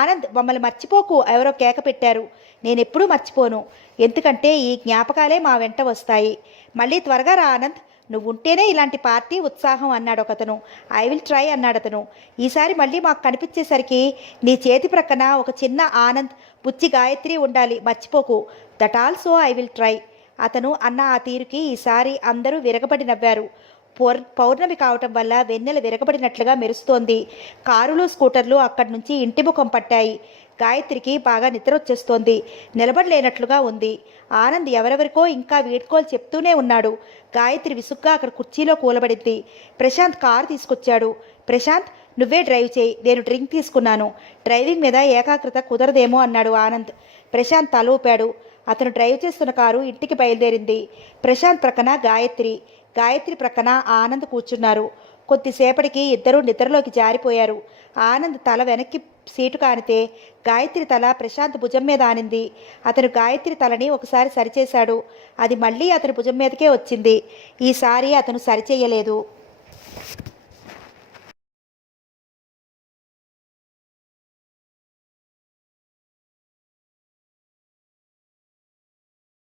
ఆనంద్, మమ్మల్ని మర్చిపోకు, ఎవరో కేక పెట్టారు. నేనెప్పుడూ మర్చిపోను, ఎందుకంటే ఈ జ్ఞాపకాలే మా వెంట వస్తాయి. మళ్ళీ త్వరగా రా ఆనంద్, నువ్వు ఉంటేనే ఇలాంటి పార్టీ ఉత్సాహం అన్నాడు ఒకతను. ఐ విల్ ట్రై అన్నాడతను. ఈసారి మళ్ళీ మాకు కనిపించేసరికి నీ చేతి ప్రక్కన ఒక చిన్న ఆనంద్, బుచ్చి గాయత్రి ఉండాలి, మర్చిపోకు. That also I will try. అతను అన్న ఆ తీరుకి ఈసారి అందరూ విరగబడి నవ్వారు. పౌర్ణమి కావటం వల్ల వెన్నెల విరగబడినట్లుగా మెరుస్తోంది. కారులు, స్కూటర్లు అక్కడి నుంచి ఇంటి ముఖం పట్టాయి. గాయత్రికి బాగా నిద్ర వచ్చేస్తోంది. నిలబడలేనట్లుగా ఉంది. ఆనంద్ ఎవరెవరికో ఇంకా వీడ్కోలు చెప్తూనే ఉన్నాడు. గాయత్రి విసుగ్గా అక్కడ కుర్చీలో కూలబడింది. ప్రశాంత్ కారు తీసుకొచ్చాడు. ప్రశాంత్, నువ్వే డ్రైవ్ చేయి, నేను డ్రింక్ తీసుకున్నాను. డ్రైవింగ్ మీద ఏకాగ్రత కుదరదేమో అన్నాడు ఆనంద్. ప్రశాంత్ తల ఊపాడు. అతను డ్రైవ్ చేస్తున్న కారు ఇంటికి బయలుదేరింది. ప్రశాంత్ ప్రక్కన గాయత్రి, గాయత్రి ప్రక్కన ఆనంద్ కూర్చున్నారు. కొద్దిసేపటికి ఇద్దరూ నిద్రలోకి జారిపోయారు. ఆనంద్ తల వెనక్కి సీటు కానితే గాయత్రి తల ప్రశాంత్ భుజం మీద ఆనింది. అతను గాయత్రి తలని ఒకసారి సరిచేశాడు. అది మళ్ళీ అతని భుజం మీదకే వచ్చింది. ఈసారి అతను సరిచేయలేదు.